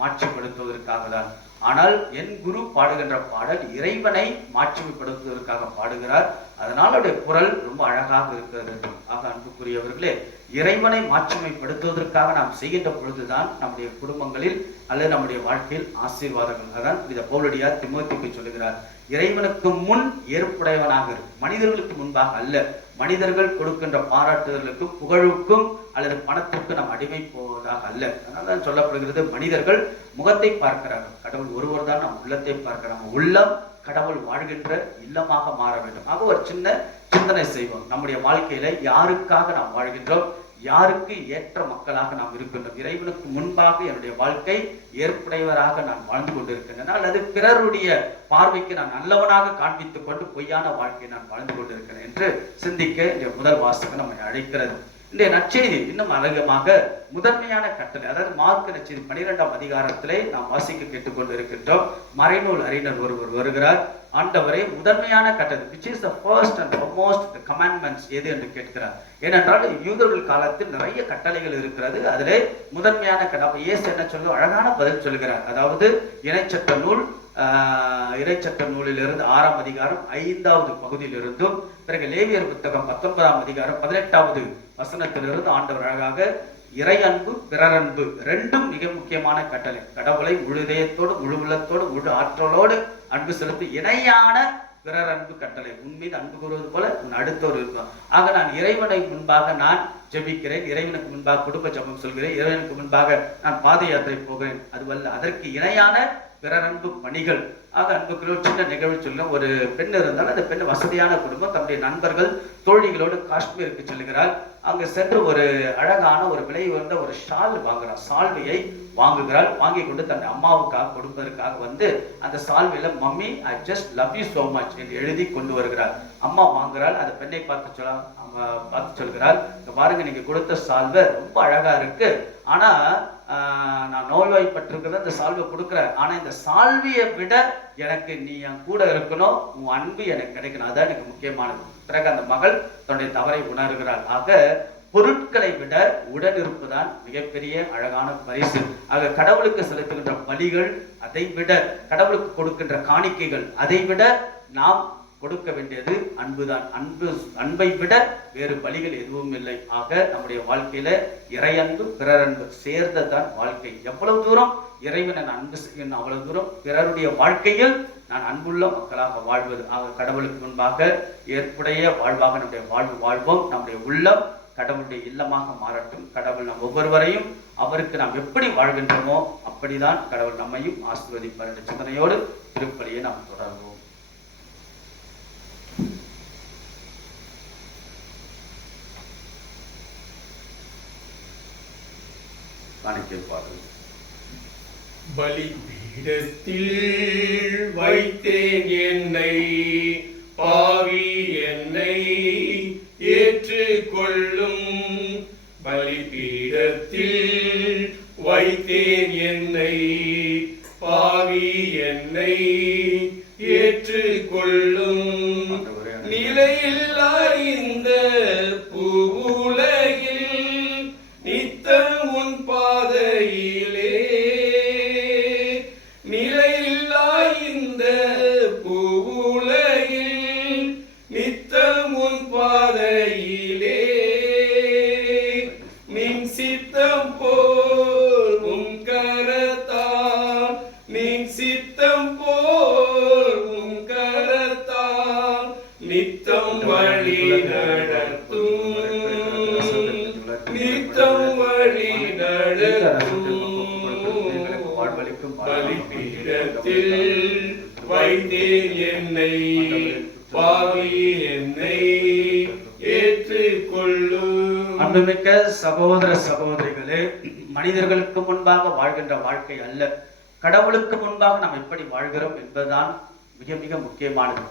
மாட்சிப்படுத்துவதற்காக தான். ஆனால் என் குரு பாடுகின்ற பாடல் இறைவனை மாட்சிமைப்படுத்துவதற்காக பாடுகிறார். அதனால அவருடைய குரல் ரொம்ப அழகாக இருக்கிறது. ஆக அன்புக்குரியவர்களே, இறைவனை மாட்சிமைப்படுத்துவதற்காக நாம் செய்கின்ற பொழுதுதான் நம்முடைய குடும்பங்களில் அல்லது நம்முடைய வாழ்க்கையில் ஆசீர்வாதங்கள். அதான் இந்த பவுலடியார் தீமோத்தேயுக்கு சொல்லுகிறார், இறைவனுக்கு முன் ஏற்புடையவனாக இரு, மனிதர்களுக்கு முன்பாக அல்ல. மனிதர்கள் கொடுக்கின்ற பாராட்டுதலுக்கும் புகழுக்கும் அல்லது பணத்திற்கு நாம் அடிமை போவதாக அல்ல. அதனால்தான் சொல்லப்படுகிறது, மனிதர்கள் முகத்தை பார்க்கிறார்கள், கடவுள் ஒருவர் தான் நம் உள்ளத்தை பார்க்கிறாங்க. உள்ளம் கடவுள் வாழ்கின்ற இல்லமாக மாற வேண்டும். ஆக ஒரு சின்ன சிந்தனை செய்வோம். நம்முடைய வாழ்க்கையில யாருக்காக நாம் வாழ்கின்றோம், யாருக்கு ஏற்ற மக்களாக நாம் இருக்கின்றோம். இறைவனுக்கு முன்பாக என்னுடைய வாழ்க்கை ஏற்புடையவராக நான் வாழ்ந்து கொண்டிருக்கின்றேன், அல்லது பிறருடைய பார்வைக்கு நான் நல்லவனாக காண்பித்துக் கொண்டு பொய்யான வாழ்க்கை நான் வாழ்ந்து கொண்டிருக்கிறேன் என்று சிந்திக்க இந்த முதல் வாசகம் நம்மை அழைக்கிறது. இன்றைய நற்செய்தி இன்னும் அதிகமாக முதன்மையான கட்டளை, அதாவது மார்க் நற்செய்தி 12ஆம் அதிகாரத்திலே நாம் வாசிக்க கேட்டுக்கொண்டு இருக்கின்றோம். மறைநூல் அறிஞர் ஒருவர் வருகிறார், ஆண்டவரே முதன்மையான கட்டளை, which is the first and foremost the commandments எது என்று கேட்கிறார். ஏனென்றால் யூதர்கள் காலத்தில் நிறைய கட்டளைகள் இருக்கிறது, அதிலே முதன்மையான கட்டளை இயேசு என்ன சொல்ல அழகான பதில் சொல்கிறார். அதாவது இறைச்சட்ட நூல் இறைச்சட்ட நூலிலிருந்து 6ஆம் அதிகாரம் 5வது பகுதியிலிருந்தும், பிறகு லேவியர் புத்தகம் 19ஆம் அதிகாரம் 18வது வசனத்திலிருந்து ஆண்டவர் அழகாக இறை அன்பு பிறரன்பு ரெண்டும் மிக முக்கியமான கட்டளை. கடவுளை முழு இதயத்தோடு முழு உள்ளத்தோடு முழு ஆற்றலோடு அன்பு செலுத்தி இணையான பிறர் அன்பு கட்டளை. உன் மீது அன்பு கூறுவது போல உன் அடுத்தோர் இருப்பான். ஆக நான் இறைவனை முன்பாக நான் ஜெபிக்கிறேன், இறைவனுக்கு முன்பாக குடும்ப ஜெபம் சொல்கிறேன், இறைவனுக்கு முன்பாக நான் பாத யாத்திரை போகிறேன், அதுவல்ல அதற்கு இணையான பிறரன்பு பணிகள். ஆக அன்புக்குள்ள ஒரு சின்ன நிகழ்வு சொல்ல, ஒரு பெண் இருந்தாலும் அந்த பெண் வசதியான குடும்பம் தன்னுடைய நண்பர்கள் தோழிகளோடு காஷ்மீருக்கு செல்கிறார். அங்கு சென்று ஒரு அழகான ஒரு விலை உயர்ந்த ஒரு ஷால் வாங்குறார், சால்வையை வாங்குகிறாள். வாங்கி கொண்டு தன் அம்மாவுக்காக கொடுப்பதற்காக வந்து அந்த சால்வையில mummy I just love you so much என்று எழுதி கொண்டு வருகிறார். அம்மா வாங்குறாள். அந்த பெண்ணை பார்த்து சொல்கிறாள், பாருங்க நீங்க கொடுத்த சால்வை ரொம்ப அழகா இருக்கு, ஆனா நான் நோய்வாய்ப்பட்டிருக்கிறத இந்த சால்வை கொடுக்குறேன், ஆனா இந்த சால்வியை விட எனக்கு நீ என் கூட இருக்கணும், உன் அன்பு எனக்கு கிடைக்கணும், அதான் எனக்கு முக்கியமானது. பிறகு அந்த மகள் தன்னுடைய தவறை உணர்கிறாள். ஆக பொருட்களை விட உடன் இருப்புதான் மிகப்பெரிய அழகான பரிசு. ஆக கடவுளுக்கு செலுத்துகின்ற பலிகள், அதை விட கடவுளுக்கு கொடுக்கின்ற காணிக்கைகள், அதை விட நாம் கொடுக்க வேண்டியது அன்புதான். அன்பை விட வேறு பலிகள் எதுவும் இல்லை. ஆக நம்முடைய வாழ்க்கையில இறையன்பு பிறரன்பு சேர்ந்ததான் வாழ்க்கை. எவ்வளவு தூரம் இறைவனை நான் அன்பு செய்யணும், அவ்வளவு தூரம் பிறருடைய வாழ்க்கையில் நான் அன்புள்ள மக்களாக வாழ்வது. ஆக கடவுளுக்கு முன்பாக ஏற்புடைய வாழ்வாக நம்முடைய வாழ்வோம். நம்முடைய உள்ளம் கடவுளுடைய இல்லமாக மாறட்டும். கடவுள் நம் ஒவ்வொருவரையும் அவருக்கு நாம் எப்படி வாழ்கின்றோமோ அப்படிதான் கடவுள் நம்மையும் ஆசீர்வதிப்பார் என்ற சிந்தனையோடு திருப்பலியை நாம் தொடர்வோம். பலிபீடத்தில் வைத்தேன் என்னை, பாவி என்னை ஏற்றுக்கொள்ளும். பலிபீடத்தில் வைத்தேன் என்னை, பாவி என்னை ஏற்றுக்கொள்ளும். நிலையில்லா இந்த பூவுலகில் நித்தம் உன் பாதையிலே, நிலையில்லா இந்த பூவுலகில் நித்தம் உன் பாதையிலே, நின் சித்தம் போல் உன் கரத்தால், நின் சித்தம் போல் உன் கரத்தால் நித்தம் வழி நடத்தும், நித்தம் வழி நடத்தும். பலிபீடத்தில் வைத்தேன் என்னை, பாவி என்னை ஏற்றுக்கொள்ளும். அன்புமிக்க சகோதர சகோதரிகளே, மனிதர்களுக்கு முன்பாக வாழ்கின்ற வாழ்க்கை அல்ல, கடவுளுக்கு முன்பாக நாம் எப்படி வாழ்கிறோம் என்பதுதான் மிக மிக முக்கியமானது.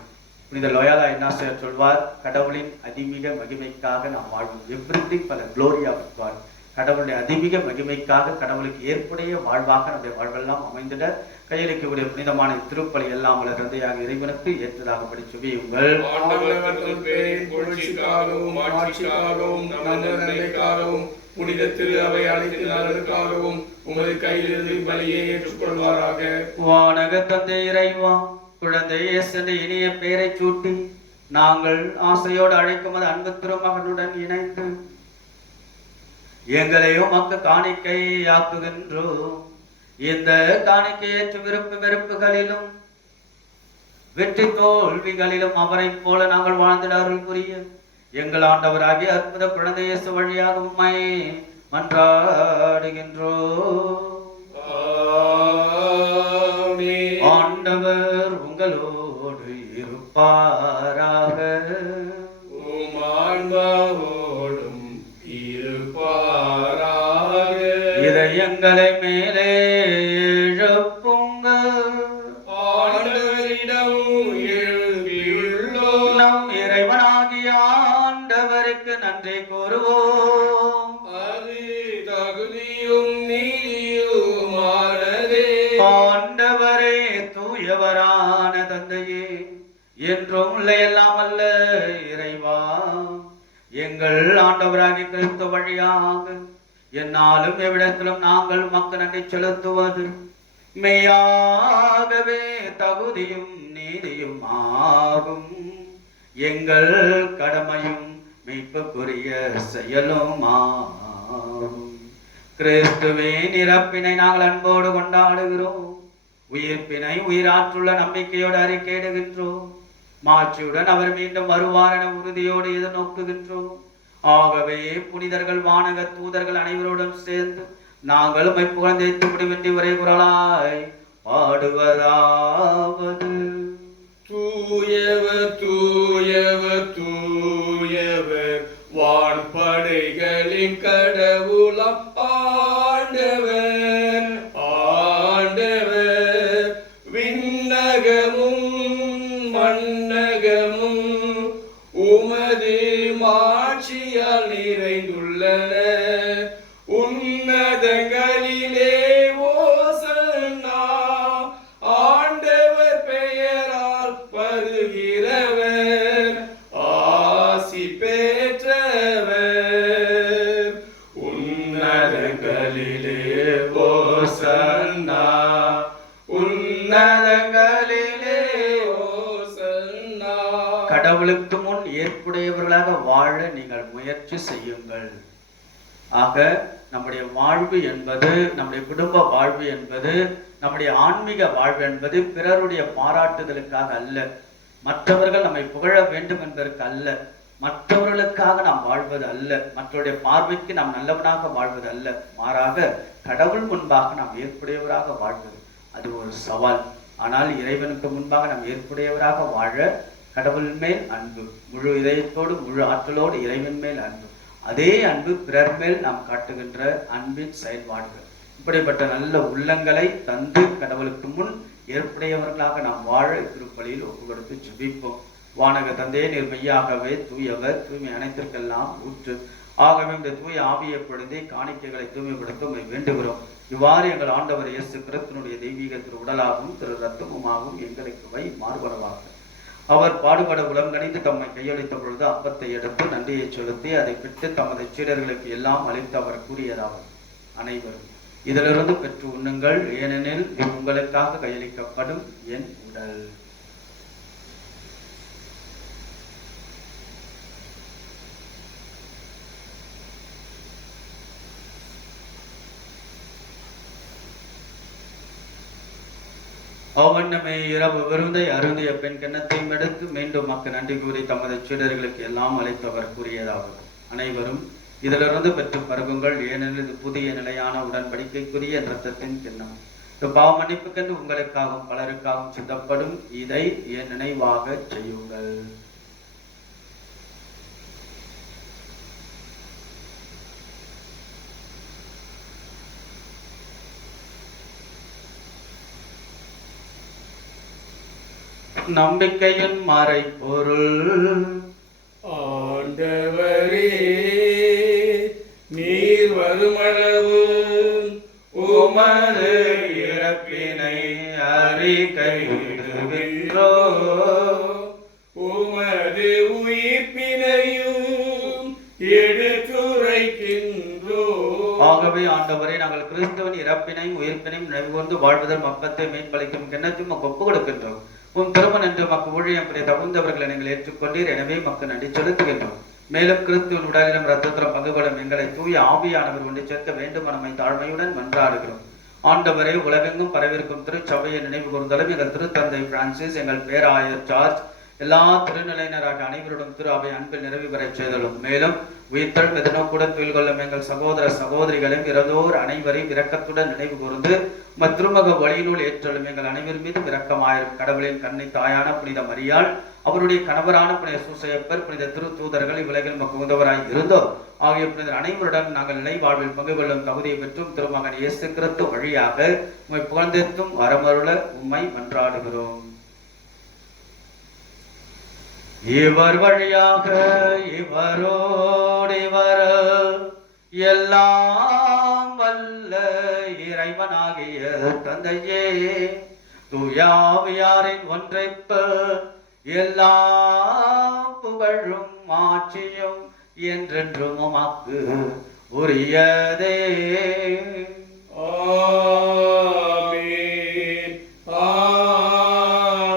புனித லோயாலா இன்னாசியார் சொல்வார், கடவுளின் அதிமிக மகிமைக்காக நாம் வாழ்வோம். Everything for the glory of God. கடவுளுடைய அதிமிக மகிமைக்காக கடவுளுக்கு ஏற்புடைய வாழ்வாக நம்முடைய வாழ்வெல்லாம் அமைந்திட கையளிக்கக்கூடிய புனிதமான திருப்பலி எல்லாம் உள்ள ஹிருதயாக இறைவனுக்கு ஏற்றதாக படி சுபியுங்கள். புனித திரு அவை அனைத்து நலனுக்காகவும் உமது கையிலிருந்து பலியை ஏற்றுக்கொள்வாராக. வானக தந்தை இறைவா, குழந்தை இயேசுவின் இனிய பெயரை சூட்டி நாங்கள் ஆசையோடு அழைக்கும் அது அன்பு திருமகனுடன் இணைந்து எங்களையும் மக்கு காணிக்கையாக்குகின்றோம். இந்த காணிக்கையேற்று விருப்பு வெறுப்புகளிலும் வெற்றி தோல்விகளிலும் அவரை போல நாங்கள் வாழ்ந்திட அருள் புரிய எங்கள் ஆண்டவராகிய அற்புத குழந்தை இயேசு வழியாக உம்மை மன்றாடுகின்றோம். ஆண்டவர் உங்களோடு இருப்பாராக. உம்மான்மாவோடும் இருப்பாராக. இதயங்களை மேலே எழுப்புங்கள். ஆண்டவரிடம் எழுப்பியுள்ளோம். நம் இறைவனாகிய ஆண்டவருக்கு நன்றி கூறுவோம். அது தகுதியும் நீதியுமானதே. ஆண்டவரே, தூயவரான தந்தையே, என்றும் உள்ள எல்லாம் அல்ல இறைவா, எங்கள் ஆண்டவராகிய கிறிஸ்து வழியாக என்னாலும் எவ்விடத்திலும் நாங்கள் மக்கள் நன்றி செலுத்துவது மெய்யாகவே தகுதியும் நீதியும் ஆகும். எங்கள் கடமையும் மீட்புக்குரிய செயலும் ஆகும். கிறிஸ்துவின் இறப்பினை நாங்கள் அன்போடு கொண்டாடுகிறோம். உயிர்ப்பினை உயிராற்றுள்ள நம்பிக்கையோடு அறிக்கையிடுகின்றோம். மாற்றியுடன் அவர் மீண்டும் வருவார் என உறுதியோடு எதிர்நோக்குகின்றோம். ஆகவே புனிதர்கள், வானக தூதர்கள் அனைவரோடும் சேர்ந்து நாங்கள் உம்மை புகழ்ந்தேத்து முடிவின்றி ஒரே குரலாய் பாடுவதாவது: தூயவர் தூயவர் தூயவர், வான்படைகளின் கடவுளாம் ஆண்டவர். ஆண்டவர் விண்ணகமும் மண்ணகமும் உமது மாட்சியால் நிறைந்துள்ளன. உன்னதங்களிலே ஓசன்னா. ஆண்டவர் பெயரால் வருகிறவர் ஆசி பெற்றவர். உன்னதங்களிலே ஓசன்னா. உன்னதங்களிலே ஓசன்னா. கடவுளுக்கு முன் ஏற்புடையவர்களாக வாழ நீங்கள் முயற்சி செய்யுங்கள். ஆக நம்முடைய வாழ்வு என்பது, நம்முடைய குடும்ப வாழ்வு என்பது, நம்முடைய ஆன்மீக வாழ்வு என்பது பிறருடைய பாராட்டுதலுக்காக அல்ல, மற்றவர்கள் நம்மை புகழ வேண்டும் என்பதற்கு அல்ல, மற்றவர்களுக்காக நாம் வாழ்வது அல்ல, மற்றவருடைய பார்வைக்கு நாம் நல்லவனாக வாழ்வது அல்ல. மாறாக கடவுள் முன்பாக நாம் ஏற்புடையவராக வாழ்வது அது ஒரு சவால். ஆனால் இறைவனுக்கு முன்பாக நாம் ஏற்புடையவராக வாழ கடவுள் மேல் அன்பு, முழு இதயத்தோடு முழு ஆற்றலோடு இறைவன் மேல் அன்பு, அதே அன்பு பிறர் மேல் நாம் காட்டுகின்ற அன்பின் செயல்பாடுகள். இப்படிப்பட்ட நல்ல உள்ளங்களை தந்து கடவுளுக்கு முன் ஏற்புடையவர்களாக நாம் வாழ திருப்பலியில் ஒப்பு கொடுத்து ஜெபிப்போம். வானக தந்தையே, நீர் மெய்யாகவே தூயவர், தூய்மை அனைத்திற்கெல்லாம் ஊற்று. ஆகவே இந்த தூய ஆவியை பொழுதே காணிக்கைகளை தூய்மைப்படுத்த உம்மை வேண்டுகிறோம். இவ்வாறு எங்கள் ஆண்டவர் இயேசு கிறிஸ்துவினுடைய தெய்வீக திரு உடலாகவும் திரு ரத்தமுமாகவும் எங்களுக்கு வை மார்பளவாக அவர் பாடுபட உலங்கணிந்து தம்மை கையளித்த பொழுது அப்பத்தை எடுத்து நன்றியை செலுத்தி அதை பெற்று தமது சீடர்களுக்கு எல்லாம் அளித்து அவர் கூறியதாவது: அனைவரும் இதிலிருந்து பெற்று உண்ணுங்கள், ஏனெனில் இது உங்களுக்காக கையளிக்கப்படும் என் உடல். அவ்வண்ணமே இரவு விருந்தை அருந்திய பெண் கிண்ணத்தையும் எடுத்து மீண்டும் மக்கள் நன்றி கூறி தமது சீடர்களுக்கு எல்லாம் அழைத்தவர் கூறியதாவது: அனைவரும் இதிலிருந்து பெற்று பருகுங்கள், ஏனெனில் இது புதிய நிலையான உடன்படிக்கைக்குரிய இரத்தத்தின் கிண்ணம். இது பாவ மன்னிப்புக்கென்று உங்களுக்காகவும் பலருக்காகவும் சிந்தப்படும். இதை என் நினைவாக செய்யுங்கள். நம்பிக்கையின் மறைபொருள். ஆண்டவரே, நீர் வருமளவு உமது இறப்பினை அறிக்கையிடுகின்றோம், உமது உயிர்ப்பினையும் எடுத்துரைக்கின்றோம். ஆகவே ஆண்டவரே, நாங்கள் கிறிஸ்துவின் இறப்பினையும் உயிர்ப்பினையும் நினைவுகூர்ந்து வாழ்வதற்கு அப்பத்தை மீன்பளிக்கும் கிண்ணத்தையும் ஒப்பு கொடுக்கின்றோம். உம் திருமணம் என்று மக்கு ஊழியம் புரிய தகுந்தவர்களை நீங்கள் ஏற்றுக்கொண்டீர். எனவே மக்கு நன்றி செலுத்துகின்றோம். மேலும் கிறிஸ்துவின் உடலிலும் இரத்தத்திலும் பங்கு கொள்ளும் எங்களை தூய ஆவியானவர் கொண்டு சேர்க்க வேண்டும் நம்மை தாழ்மையுடன் மன்றாடுகிறோம். ஆண்டவரை உலகெங்கும் பரவிருக்கும் திருச்சபையை நினைவு கூர்ந்தாலும் எங்கள் திருத்தந்தை பிரான்சிஸ், எங்கள் பேராயர் ஜார்ஜ், எல்லா திருநிலையினராக அனைவருடன் திரு அவை அன்பில் நிறைவு பெறச் செய்தலும். மேலும் உயிர்த்தல் எதிர்நோக்குடன் துயில் கொள்ளும் எங்கள் சகோதர சகோதரிகளையும் இறந்தோர் அனைவரையும் இரக்கத்துடன் நினைவு கூர்ந்து திருமக வழியினுள் ஏற்றலும் எங்கள் அனைவர் மீதும் இரக்கமாயிரும். கடவுளின் கண்ணை தாயான புனித மரியாள், அவருடைய கணவரான புனித சூசையப்பர், புனித திருத்தூதர்கள், இவ்வுலகில் உதவராய் இருந்தோர் ஆகிய புனிதர் அனைவருடன் நாங்கள் நிலை வாழ்வில் பங்கு கொள்ளும் தகுதியை பெற்றும் திருமகன் இயேசு கிறிஸ்து வழியாக உம்மை புகழ்ந்தெத்தும் வரமருள உம்மை மன்றாடுகிறோம். இவர் வழியாக இவரோடு இவர் எல்லாம் வல்ல இறைவனாகிய தந்தையே, தூயாவியாரின் ஒன்றைப்பு எல்லா புகழும் ஆட்சியும் என்றென்றும் உமக்கு உரியதே. ஆமென்,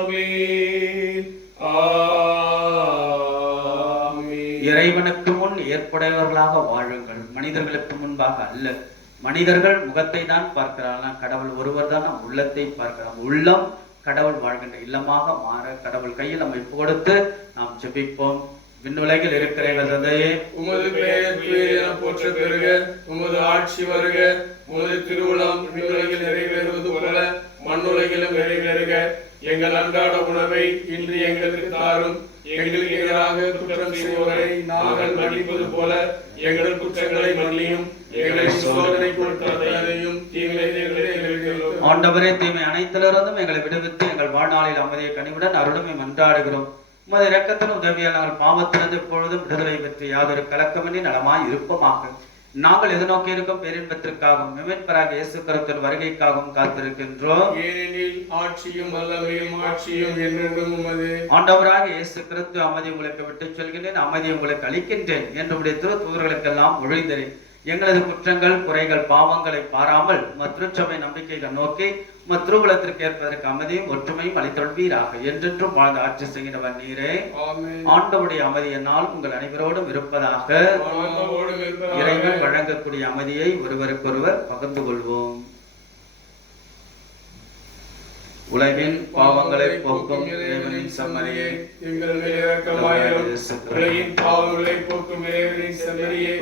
ஆமென், ஆமென். இறைவனுக்கு முன் ஏற்புடையவர்களாக வாழுங்கள், மனிதர்களுக்கு முன்பாக அல்ல. மனிதர்கள் முகத்தை தான் பார்க்கிறார்கள், கடவுள் ஒருவர் தான் நம் உள்ளத்தை பார்க்கிறார். உள்ளம் கடவுள் வாழ்கின்ற இல்லமாக மாற கடவுள் கையில் நம்மை கொடுத்து நாம் ஜெபிப்போம். விண்ணுலகில் இருக்கிற எங்கள் தந்தையே, உமது பெயர் என போற்ற பெறுக, உமது ஆட்சி வருக, உமது திருவுளம் விண்ணுலகில் நிறைவேறுவது போல மண்ணுலகிலும் நிறைவேறுக. எங்கள் அன்றாட உணவை இன்று எங்களுக்கு தாரும். எங்களுக்கு எதிராக குற்றம் செய்வோரை நாங்கள் மன்னிப்பது போல எங்கள் குற்றங்களை மன்னியும். எங்களை சோதனைக்கு உட்படுத்தாதேயும், தீமையிலிருந்து எங்களுக்கு விலக்கும். ஆண்டவரே, தீமை அனைத்திலிருந்தும் எங்களை விடுவித்து எங்கள் வாழ்நாளில் அமைதியை கனிவுடன் அருளுமை மன்றாடுகிறோம். உமது இரக்கத்தின் உதவியால் நாங்கள் பாவத்திலிருந்து எப்பொழுதும் விடுதலை பெற்று யாதொரு கலக்கமின்றி நலமாய் இருப்போமாக. நாங்கள் எதிர்நோக்கி இருக்கும் பேரின்பத்திற்காகவும் மீட்பராக இயேசு கிறிஸ்துவின் வருகைக்காகவும் காத்திருக்கின்றோம். ஏனெனில் ஆட்சியும் வல்லமையும் ஆட்சியும் என்றென்றும் உமது. ஆண்டவராக இயேசு கிறிஸ்து, அமைதி உங்களுக்கு விட்டுச் செல்கின்றேன், அமைதி உங்களுக்கு அளிக்கின்றேன் என்று உடைய திருத்தூதர்களுக்கெல்லாம் மொழிந்தேன். எங்களது குற்றங்கள் குறைகள் பாவங்களை பாராமல் திருச்சபை நம்பிக்கைகள் நோக்கி திருவுலத்திற்கு ஏற்பதற்கு அமைதியும் ஒற்றுமையும் அளித்தொள்வீராக. என்றென்றும் வாழ்ந்து ஆட்சி செய்கிறவர் நீரே. ஆண்டவருடைய அமைதி என்னால் உங்கள் அனைவரோடும் இருப்பதாக. இறைவன் வழங்கக்கூடிய அமைதியை ஒருவருக்கொருவர் பகிர்ந்து கொள்வோம். உலகின் பாவங்களை போக்கும் இறைவனின் செம்மறியே, எங்கள் மேல் இரக்கமாயிரும். உலகின் பாவங்களை போக்கும் இறைவனின் செம்மறியே,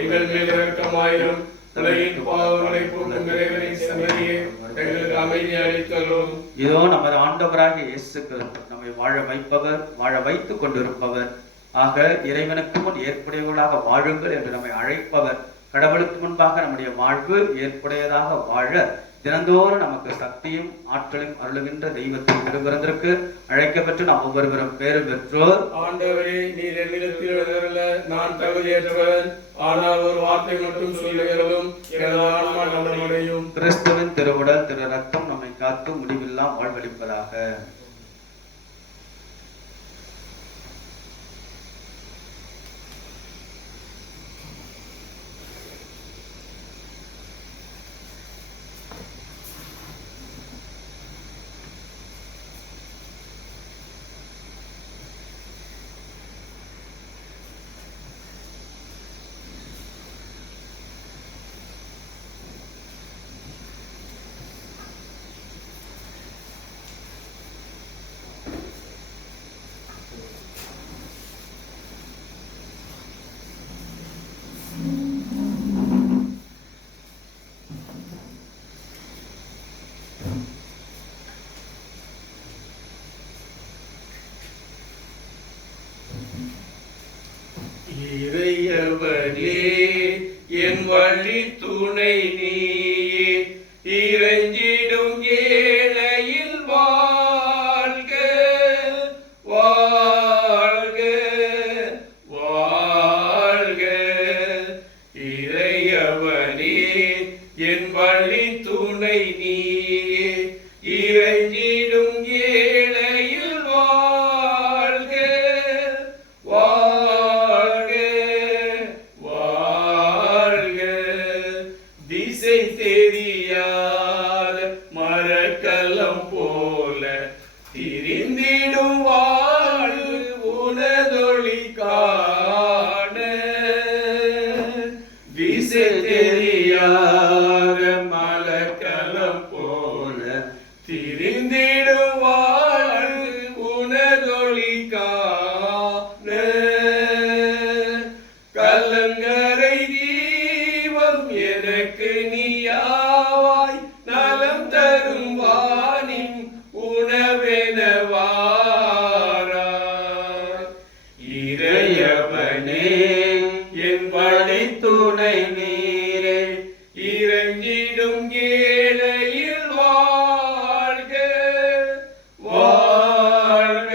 எங்கள் மேல் இரக்கமாயிரும். உலகின் பாவங்களை போக்கும் இறைவனின் செம்மறியே, எங்களுக்கு அமைதி அளித்தருளும். இதோ நமது ஆண்டவராகிய இயேசு கிறிஸ்து நம்மை வாழ வைப்பவர், வாழ வைத்துக் கொண்டிருப்பவர். ஆக இறைவனுக்கு முன் ஏற்புடையவர்களாக வாழுங்கள் என்று நம்மை அழைப்பவர். கடவுளுக்கு முன்பாக நம்முடைய வாழ்வு ஏற்புடையதாக வாழ தினந்தோறும் நமக்கு சக்தியும் ஆற்றலும் அருளுகின்ற தெய்வத்தின் திருவிருந்திற்கு அழைக்கப்பட்டு நாம் ஒவ்வொருவரும் பேறு பெற்றோர். ஆண்டவரே, நீர் என்னிடத்தில் வருகிறல்ல, நான் தகுதியற்றவன். ஆனால் ஒரு வார்த்தை மட்டும் சொல்லுகிறதும் எனது ஆன்மா நலமடையும். கிறிஸ்துவின் திருவுடல் திரு ரத்தம் நம்மை காத்து முடிவில்லா வாழ்வளிப்பதாக. இறையவனே, என் வழி துணை நீயே, இறைஞ்சிடும் ஏழையில் வாழ்க வாழ்க வாழ்க. இறையவனே, என் வழி துணை நீயே, இறைஞ்சிடும் ஏழையில் வாழ்க வாழ்க வாழ்க. திசை தெரியாத மரக்கலம் போல திரிந்த திசை தெரியாத மலக்கலம் போல திரிந்திடுவாள் உனதொளி காண. கலங்கரை தீபம் எனக்கு நீயாவாய் நலம் தரும் வானின் உணவெனவாராய். இறையவனே என் வழி துணை நீரே இறங்கிடும் ஏழையில் வாழ்க வாழ்க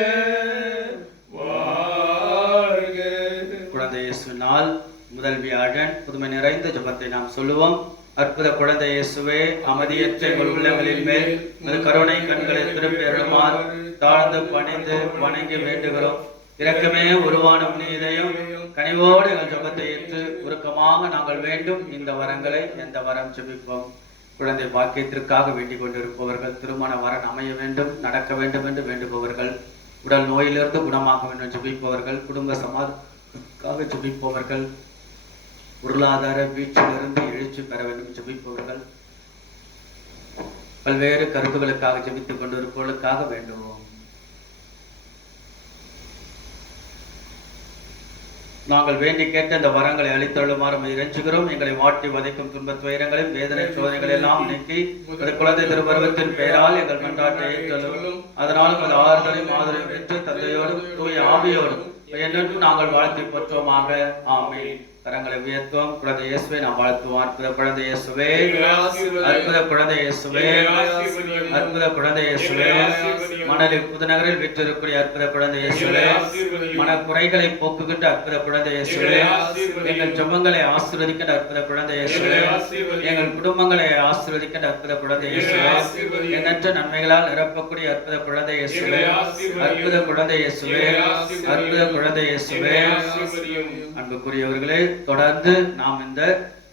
வாழ்க. குழந்தை இயேசுவினால் முதல் வியாழன் புதுமை நிறைந்த ஜெபத்தை நாம் சொல்லுவோம். அற்புத குழந்தை இயேசுவே, அமைதியற்ற எங்கள் உள்ளங்களின் மேல் உமது கருணை கண்களை திருப்பி அருளுமாறு தாழ்ந்து பணிந்து வணங்கி வேண்டுகிறோம். இரக்கமே உருவான புனிதையும் கனிவோடு எங்கள் ஜெபத்தை ஏற்று உருக்கமாக நாங்கள் வேண்டும் இந்த வரங்களை எந்த வரம் ஜெபிப்போம். குழந்தை பாக்கியத்திற்காக வேண்டிக் கொண்டிருப்பவர்கள், திருமண வரன் அமைய வேண்டும், நடக்க வேண்டும் என்று வேண்டுபவர்கள், உடல் நோயிலிருந்து குணமாக வேண்டும் ஜெபிப்பவர்கள், குடும்ப சமாதானத்திற்காக ஜெபிப்பவர்கள், பொருளாதார வீழ்ச்சியிலிருந்து எழுச்சி பெற வேண்டும் ஜெபிப்பவர்கள், பல்வேறு கருத்துக்களுக்காக ஜெபித்துக் கொண்டிருப்பவர்களுக்காக வேண்டுவோம். நாங்கள் வேண்டி கேட்ட இந்த வரங்களை அளித்தருளுமாறு இறைஞ்சுகிறோம். எங்களை வாட்டி வதைக்கும் துன்பத் துயரங்களையும் வேதனை சோதனைகளை எல்லாம் நீக்கி குழந்தை திருப்பருவத்தின் பெயரால் எங்கள் மன்றாட்டை ஏற்றலும், அதனால் உங்கள் ஆறுதலையும் ஆதரவு பெற்று தந்தையோடும் தூய ஆவியோடும் என்றும் நாங்கள் வாழ்த்தி போற்றுவோமாக. ஆமென். கரங்களை உயர்த்துவோம். குழந்தை இயேசுவை நாம் வாழ்த்துவோம். அற்புத குழந்தை இயேசுவே, அற்புத குழந்தை இயேசுவே, அற்புத குழந்தை இயேசுவே, மணலில் புதுநகரில் விற்றிருக்கூடிய அற்புத குழந்தை இயேசுவே, மனக்குறைகளை போக்குகின்ற அற்புத குழந்தை இயேசுவே, எங்கள் ஜெபங்களை ஆசீர்வதிக்கின்ற அற்புத குழந்தை இயேசுவே, எங்கள் குடும்பங்களை ஆசீர்வதிக்கின்ற அற்புத குழந்தை இயேசுவே, எண்ணற்ற நன்மைகளால் நிரப்பக்கூடிய அற்புத குழந்தை இயேசுவே, அற்புத குழந்தை இயேசுவே, அற்புத குழந்தை இயேசுவே. அன்புக்குரியவர்களே, தொடர்ந்து நாம் இந்த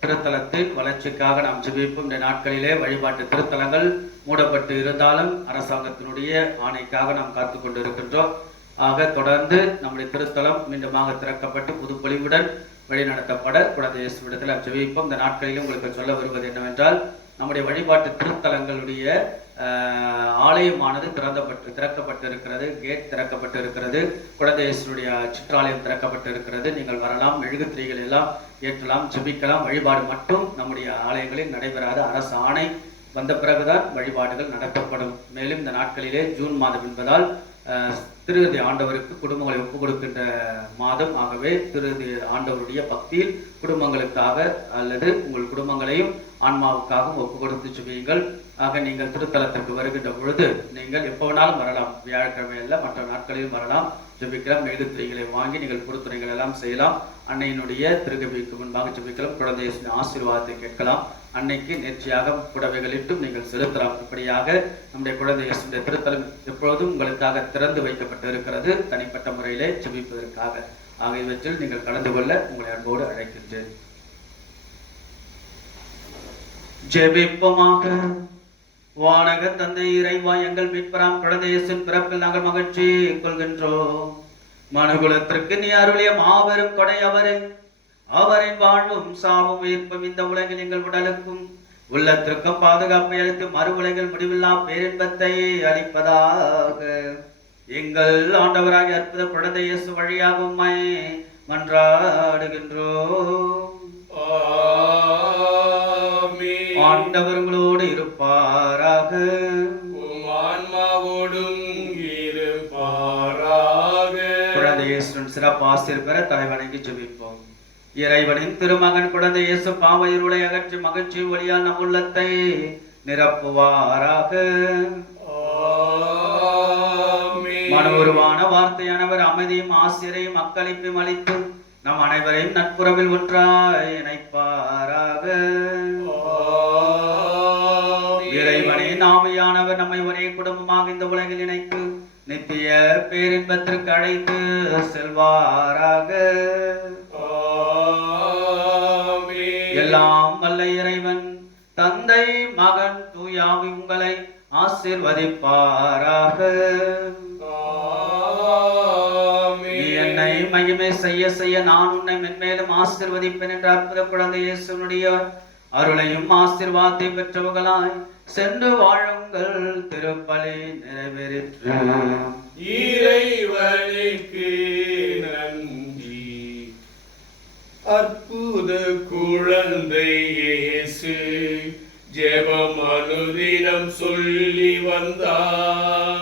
திருத்தலத்தின் வளர்ச்சிக்காக நாம் ஜெபிப்போம். இந்த நாட்களிலே வழிபாட்டு திருத்தலங்கள் மூடப்பட்டு இருந்தாலும் அரசாங்கத்தினுடைய ஆணைக்காக நாம் காத்து கொண்டு இருக்கின்றோம். ஆக தொடர்ந்து நம்முடைய திருத்தலம் மீண்டுமாக திறக்கப்பட்டு புது பொலிவுடன் வழிநடத்தப்பட குழந்தை இயேசுவிடத்தில் நாம் ஜெபிப்போம். இந்த நாட்களிலும் உங்களுக்கு சொல்ல வருவது என்னவென்றால், நம்முடைய வழிபாட்டு திருத்தலங்களுடைய ஆலயமானது திறக்கப்பட்டு இருக்கிறது. கேட் திறக்கப்பட்டு இருக்கிறது. குழந்தை இயேசுடைய சிற்றாலயம் திறக்கப்பட்டு இருக்கிறது. நீங்கள் வரலாம், மெழுகுத்திரிகள் எல்லாம் ஏற்றலாம், ஜெபிக்கலாம். வழிபாடு மட்டும் நம்முடைய ஆலயங்களில் நடைபெறாத அரசு ஆணை வந்த பிறகுதான் வழிபாடுகள் நடத்தப்படும். மேலும் இந்த நாட்களிலே ஜூன் மாதம் என்பதால் திருதி ஆண்டவருக்கு குடும்பங்களை ஒப்புக் கொடுக்கின்ற மாதம். ஆகவே திருதி ஆண்டவருடைய பக்தியில் குடும்பங்களுக்காக அல்லது உங்கள் குடும்பங்களையும் ஆன்மாவுக்காகவும் ஒப்புக் கொடுத்து ஜெபியுங்கள். ஆக நீங்கள் திருத்தலத்திற்கு வருகின்ற பொழுது நீங்கள் எப்போ வேணாலும் வரலாம். வியாழக்கிழமையில மற்ற நாட்களிலும் வரலாம், ஜெபிக்கலாம். மெழுகுத்திரிகளை வாங்கி நீங்கள் பொறுத்துணைகள் எல்லாம் செய்யலாம். அன்னையினுடைய திருகபிக்கு முன்பாக ஜெபிக்கலாம். குழந்தை ஆசீர்வாதத்தை கேட்கலாம். அன்னைக்கு நேர்ச்சியாக புடவைகளிட்டும் நீங்கள் செலுத்தலாம். இப்படியாக நம்முடைய குழந்தை இயேசுடைய திருத்தலம் எப்பொழுதும் உங்களுக்காக திறந்து வைக்கப்பட்டு இருக்கிறது, தனிப்பட்ட முறையிலே ஜெபிப்பதற்காக. ஆகியவற்றில் நீங்கள் கலந்து கொள்ள உங்களை அன்போடு அழைக்கின்றேன். ஜெபிப்போமாக. வானக தந்தை இறைவா, எங்கள் மீட்பராம் குழந்தை இயேசுவின் பிறப்பில் நாங்கள் மகிழ்ச்சி கொள்கின்றோம். மனுகுலத்திற்கு நீ அருளிய மாபெரும் கொடை அவரின் வாழ்வும் சாவும் உயிர்ப்பும் இந்த உலகில் எங்கள் உடலுக்கும் உள்ளத்திற்கும் பாதுகாப்பை அளித்து மறு உலகில் முடிவில்லா பேரின்பத்தை அளிப்பதாக. எங்கள் ஆண்டவராகிய அற்புத குழந்தை இயேசு வழியாக உம்மை மன்றாடுகின்றோம். ஆண்டவர் உங்களோடு இருப்பாராக, ஆன்மாவோடும் இருப்பாராக. குழந்தை இயேசுவின் சிறப்பு ஆசிரியர் பெற தலைவணங்கி ஜெபிப்போம். இறைவனின் திருமகன் குழந்தை இயேசு பாவ இருளை அகற்றி மகிழ்ச்சி ஒளியால் நம் உள்ளத்தை நிரப்புவாராக. மன உருவான வார்த்தையானவர் அமைதியும் ஆசிரியரையும் அக்களிப்பையும் அளித்து நம் அனைவரையும் நட்புறவில் ஒன்றாய் இணைப்பாராக. இறைவனின் ஆவியானவர் நம்மை ஒரே குடும்பமாக இந்த உலகில் இணைத்து நித்திய பேரின்பத்திற்கு அழைத்து செல்வாராக. எல்லாம் வல்ல இறைவன் தந்தை மகன் தூயாவி உங்களை ஆசீர்வதிப்பாராக. நீ என்னை மகிமை செய்ய செய்ய நான் உன்னை மென்மேலும் ஆசீர்வதிப்பேன் என்ற அற்புத குழந்தை இயேசுனுடைய அருளையும் ஆசீர்வாதத்தை பெற்றவர்களாய் சென்று வாழுங்கள். திருப்பலி நிறைவேறிற்று. இறைவனுக்கு நன்றி. அற்புத குழந்தை இயேசு ஜெபம் அனுதினம் சொல்லி வந்தார்.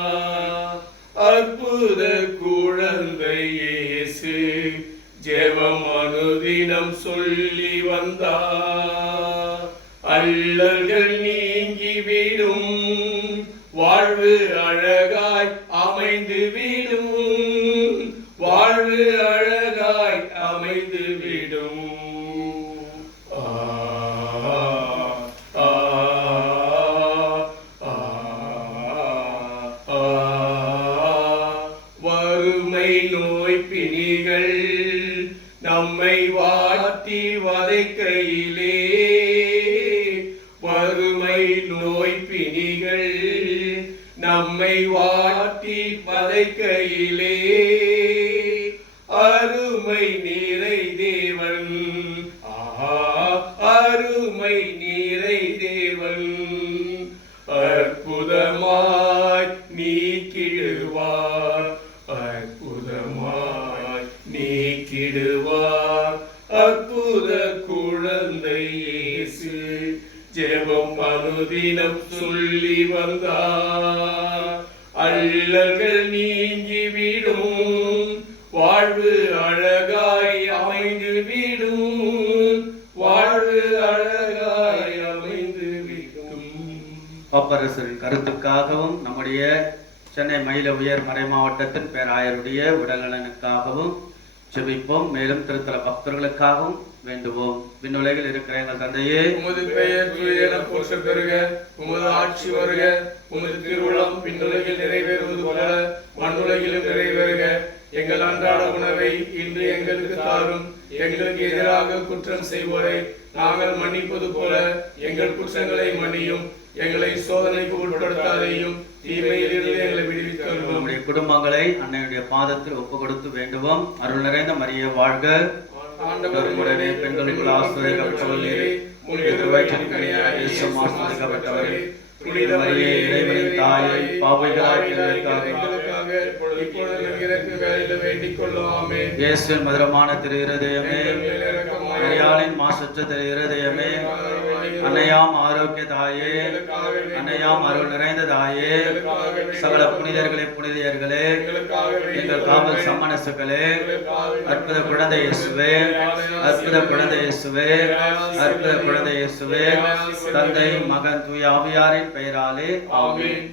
அற்புத குழந்தை இயேசு ஜெபம் அனுதினம் சொல்லி வந்தார். அல்லல்கள் நீங்கிவிடும், வாழ்வு அழகாய் அமைந்துவிடும், வாழ்வு அழகாய் அமைந்துவிடும். வறுமை நோய் பிணிகள் நம்மை வாட்டி வதைக்கையிலே, வறுமை நோய் பிணிகள் நம்மை வாட்டி வதைக்கையிலே, அருமை நீரை தேவன், அருமை நீரை தேவன் அற்புதமாய் நீக்கிடுவார், அற்புதமாய் நீக்கிடுவார். அற்புத குழந்தை இயேசு ஜெபம் அனுதினம் சொல்லி வந்தார். அல்லல்கள் நீங்கிவிடும், வாழ்வு அழகாய் அமைந்துவிடும், வாழ்வு அழகாய் அமைந்துவிடும். பாப்பரசரின் கருத்துக்காகவும் நம்முடைய சென்னை மயில உயர் மறை மாவட்டத்தின் பேராயருடைய உடல்நலனுக்காகவும் ஜெபிப்போம். மேலும் திருத்தல பக்தர்களுக்காகவும் வேண்டுவோம். விண்ணுலகில் இருக்கிற எங்கள் தந்தையே, உமது பெயர் தூயென போற்ற பெறுக, உமது ஆட்சி வருக, உமது திருவுளம் விண்ணுலகில் நிறைவேறுவது போல மண்ணுலகிலும் நிறைவேறுக. எங்கள் அன்றாட உணவை இன்று எங்களுக்கு தாரும். எங்களுக்கு எதிராக குற்றம் செய்வோரை நாங்கள் மன்னிப்பது போல எங்கள் குற்றங்களை மன்னியும். எங்களை சோதனைக்கு உட்படுத்தாதையும், தீமையில் இருந்து எங்களை விடுவித்தருளும். நம்முடைய குடும்பங்களை அன்னையுடைய பாதத்தில் ஒப்பு கொடுத்து வேண்டுவோம். அருள் நிறைந்த மரியே வாழ்க, ஆண்டவருடனே பெண்களுக்குள் ஆசீர்வதிக்கப்பட்டவளே, உம்முடைய திருவயிற்றின் கனியாகிய இயேசுவும் ஆசீர்வதிக்கப்பட்டவரே. புனித மரியே, இறைவனின் தாயே, பாவிகளாகிய எங்களுக்காக இப்பொழுது எங்கள் இறப்பு வேளையில் வேண்டிக் கொள்ளும். ஆமென். இயேசுவின் மதுரமான திரு இருதயமே, மரியாளின் மாசற்ற திரு இருதயமே, அன்னையாம் ஆரோக்கிய தாயே, அன்னையாம் அருள் நிறைந்த தாயே, சகல புனிதர்களே புனிதையர்களே, எங்கள் காவல் சம்மனசுகளே, அற்புத குழந்தை இயேசுவே, அற்புத குழந்தை இயேசுவே, அற்புத குழந்தை இயேசுவே, தந்தை மகன் தூய ஆவியாரின் பெயராலே ஆமென்.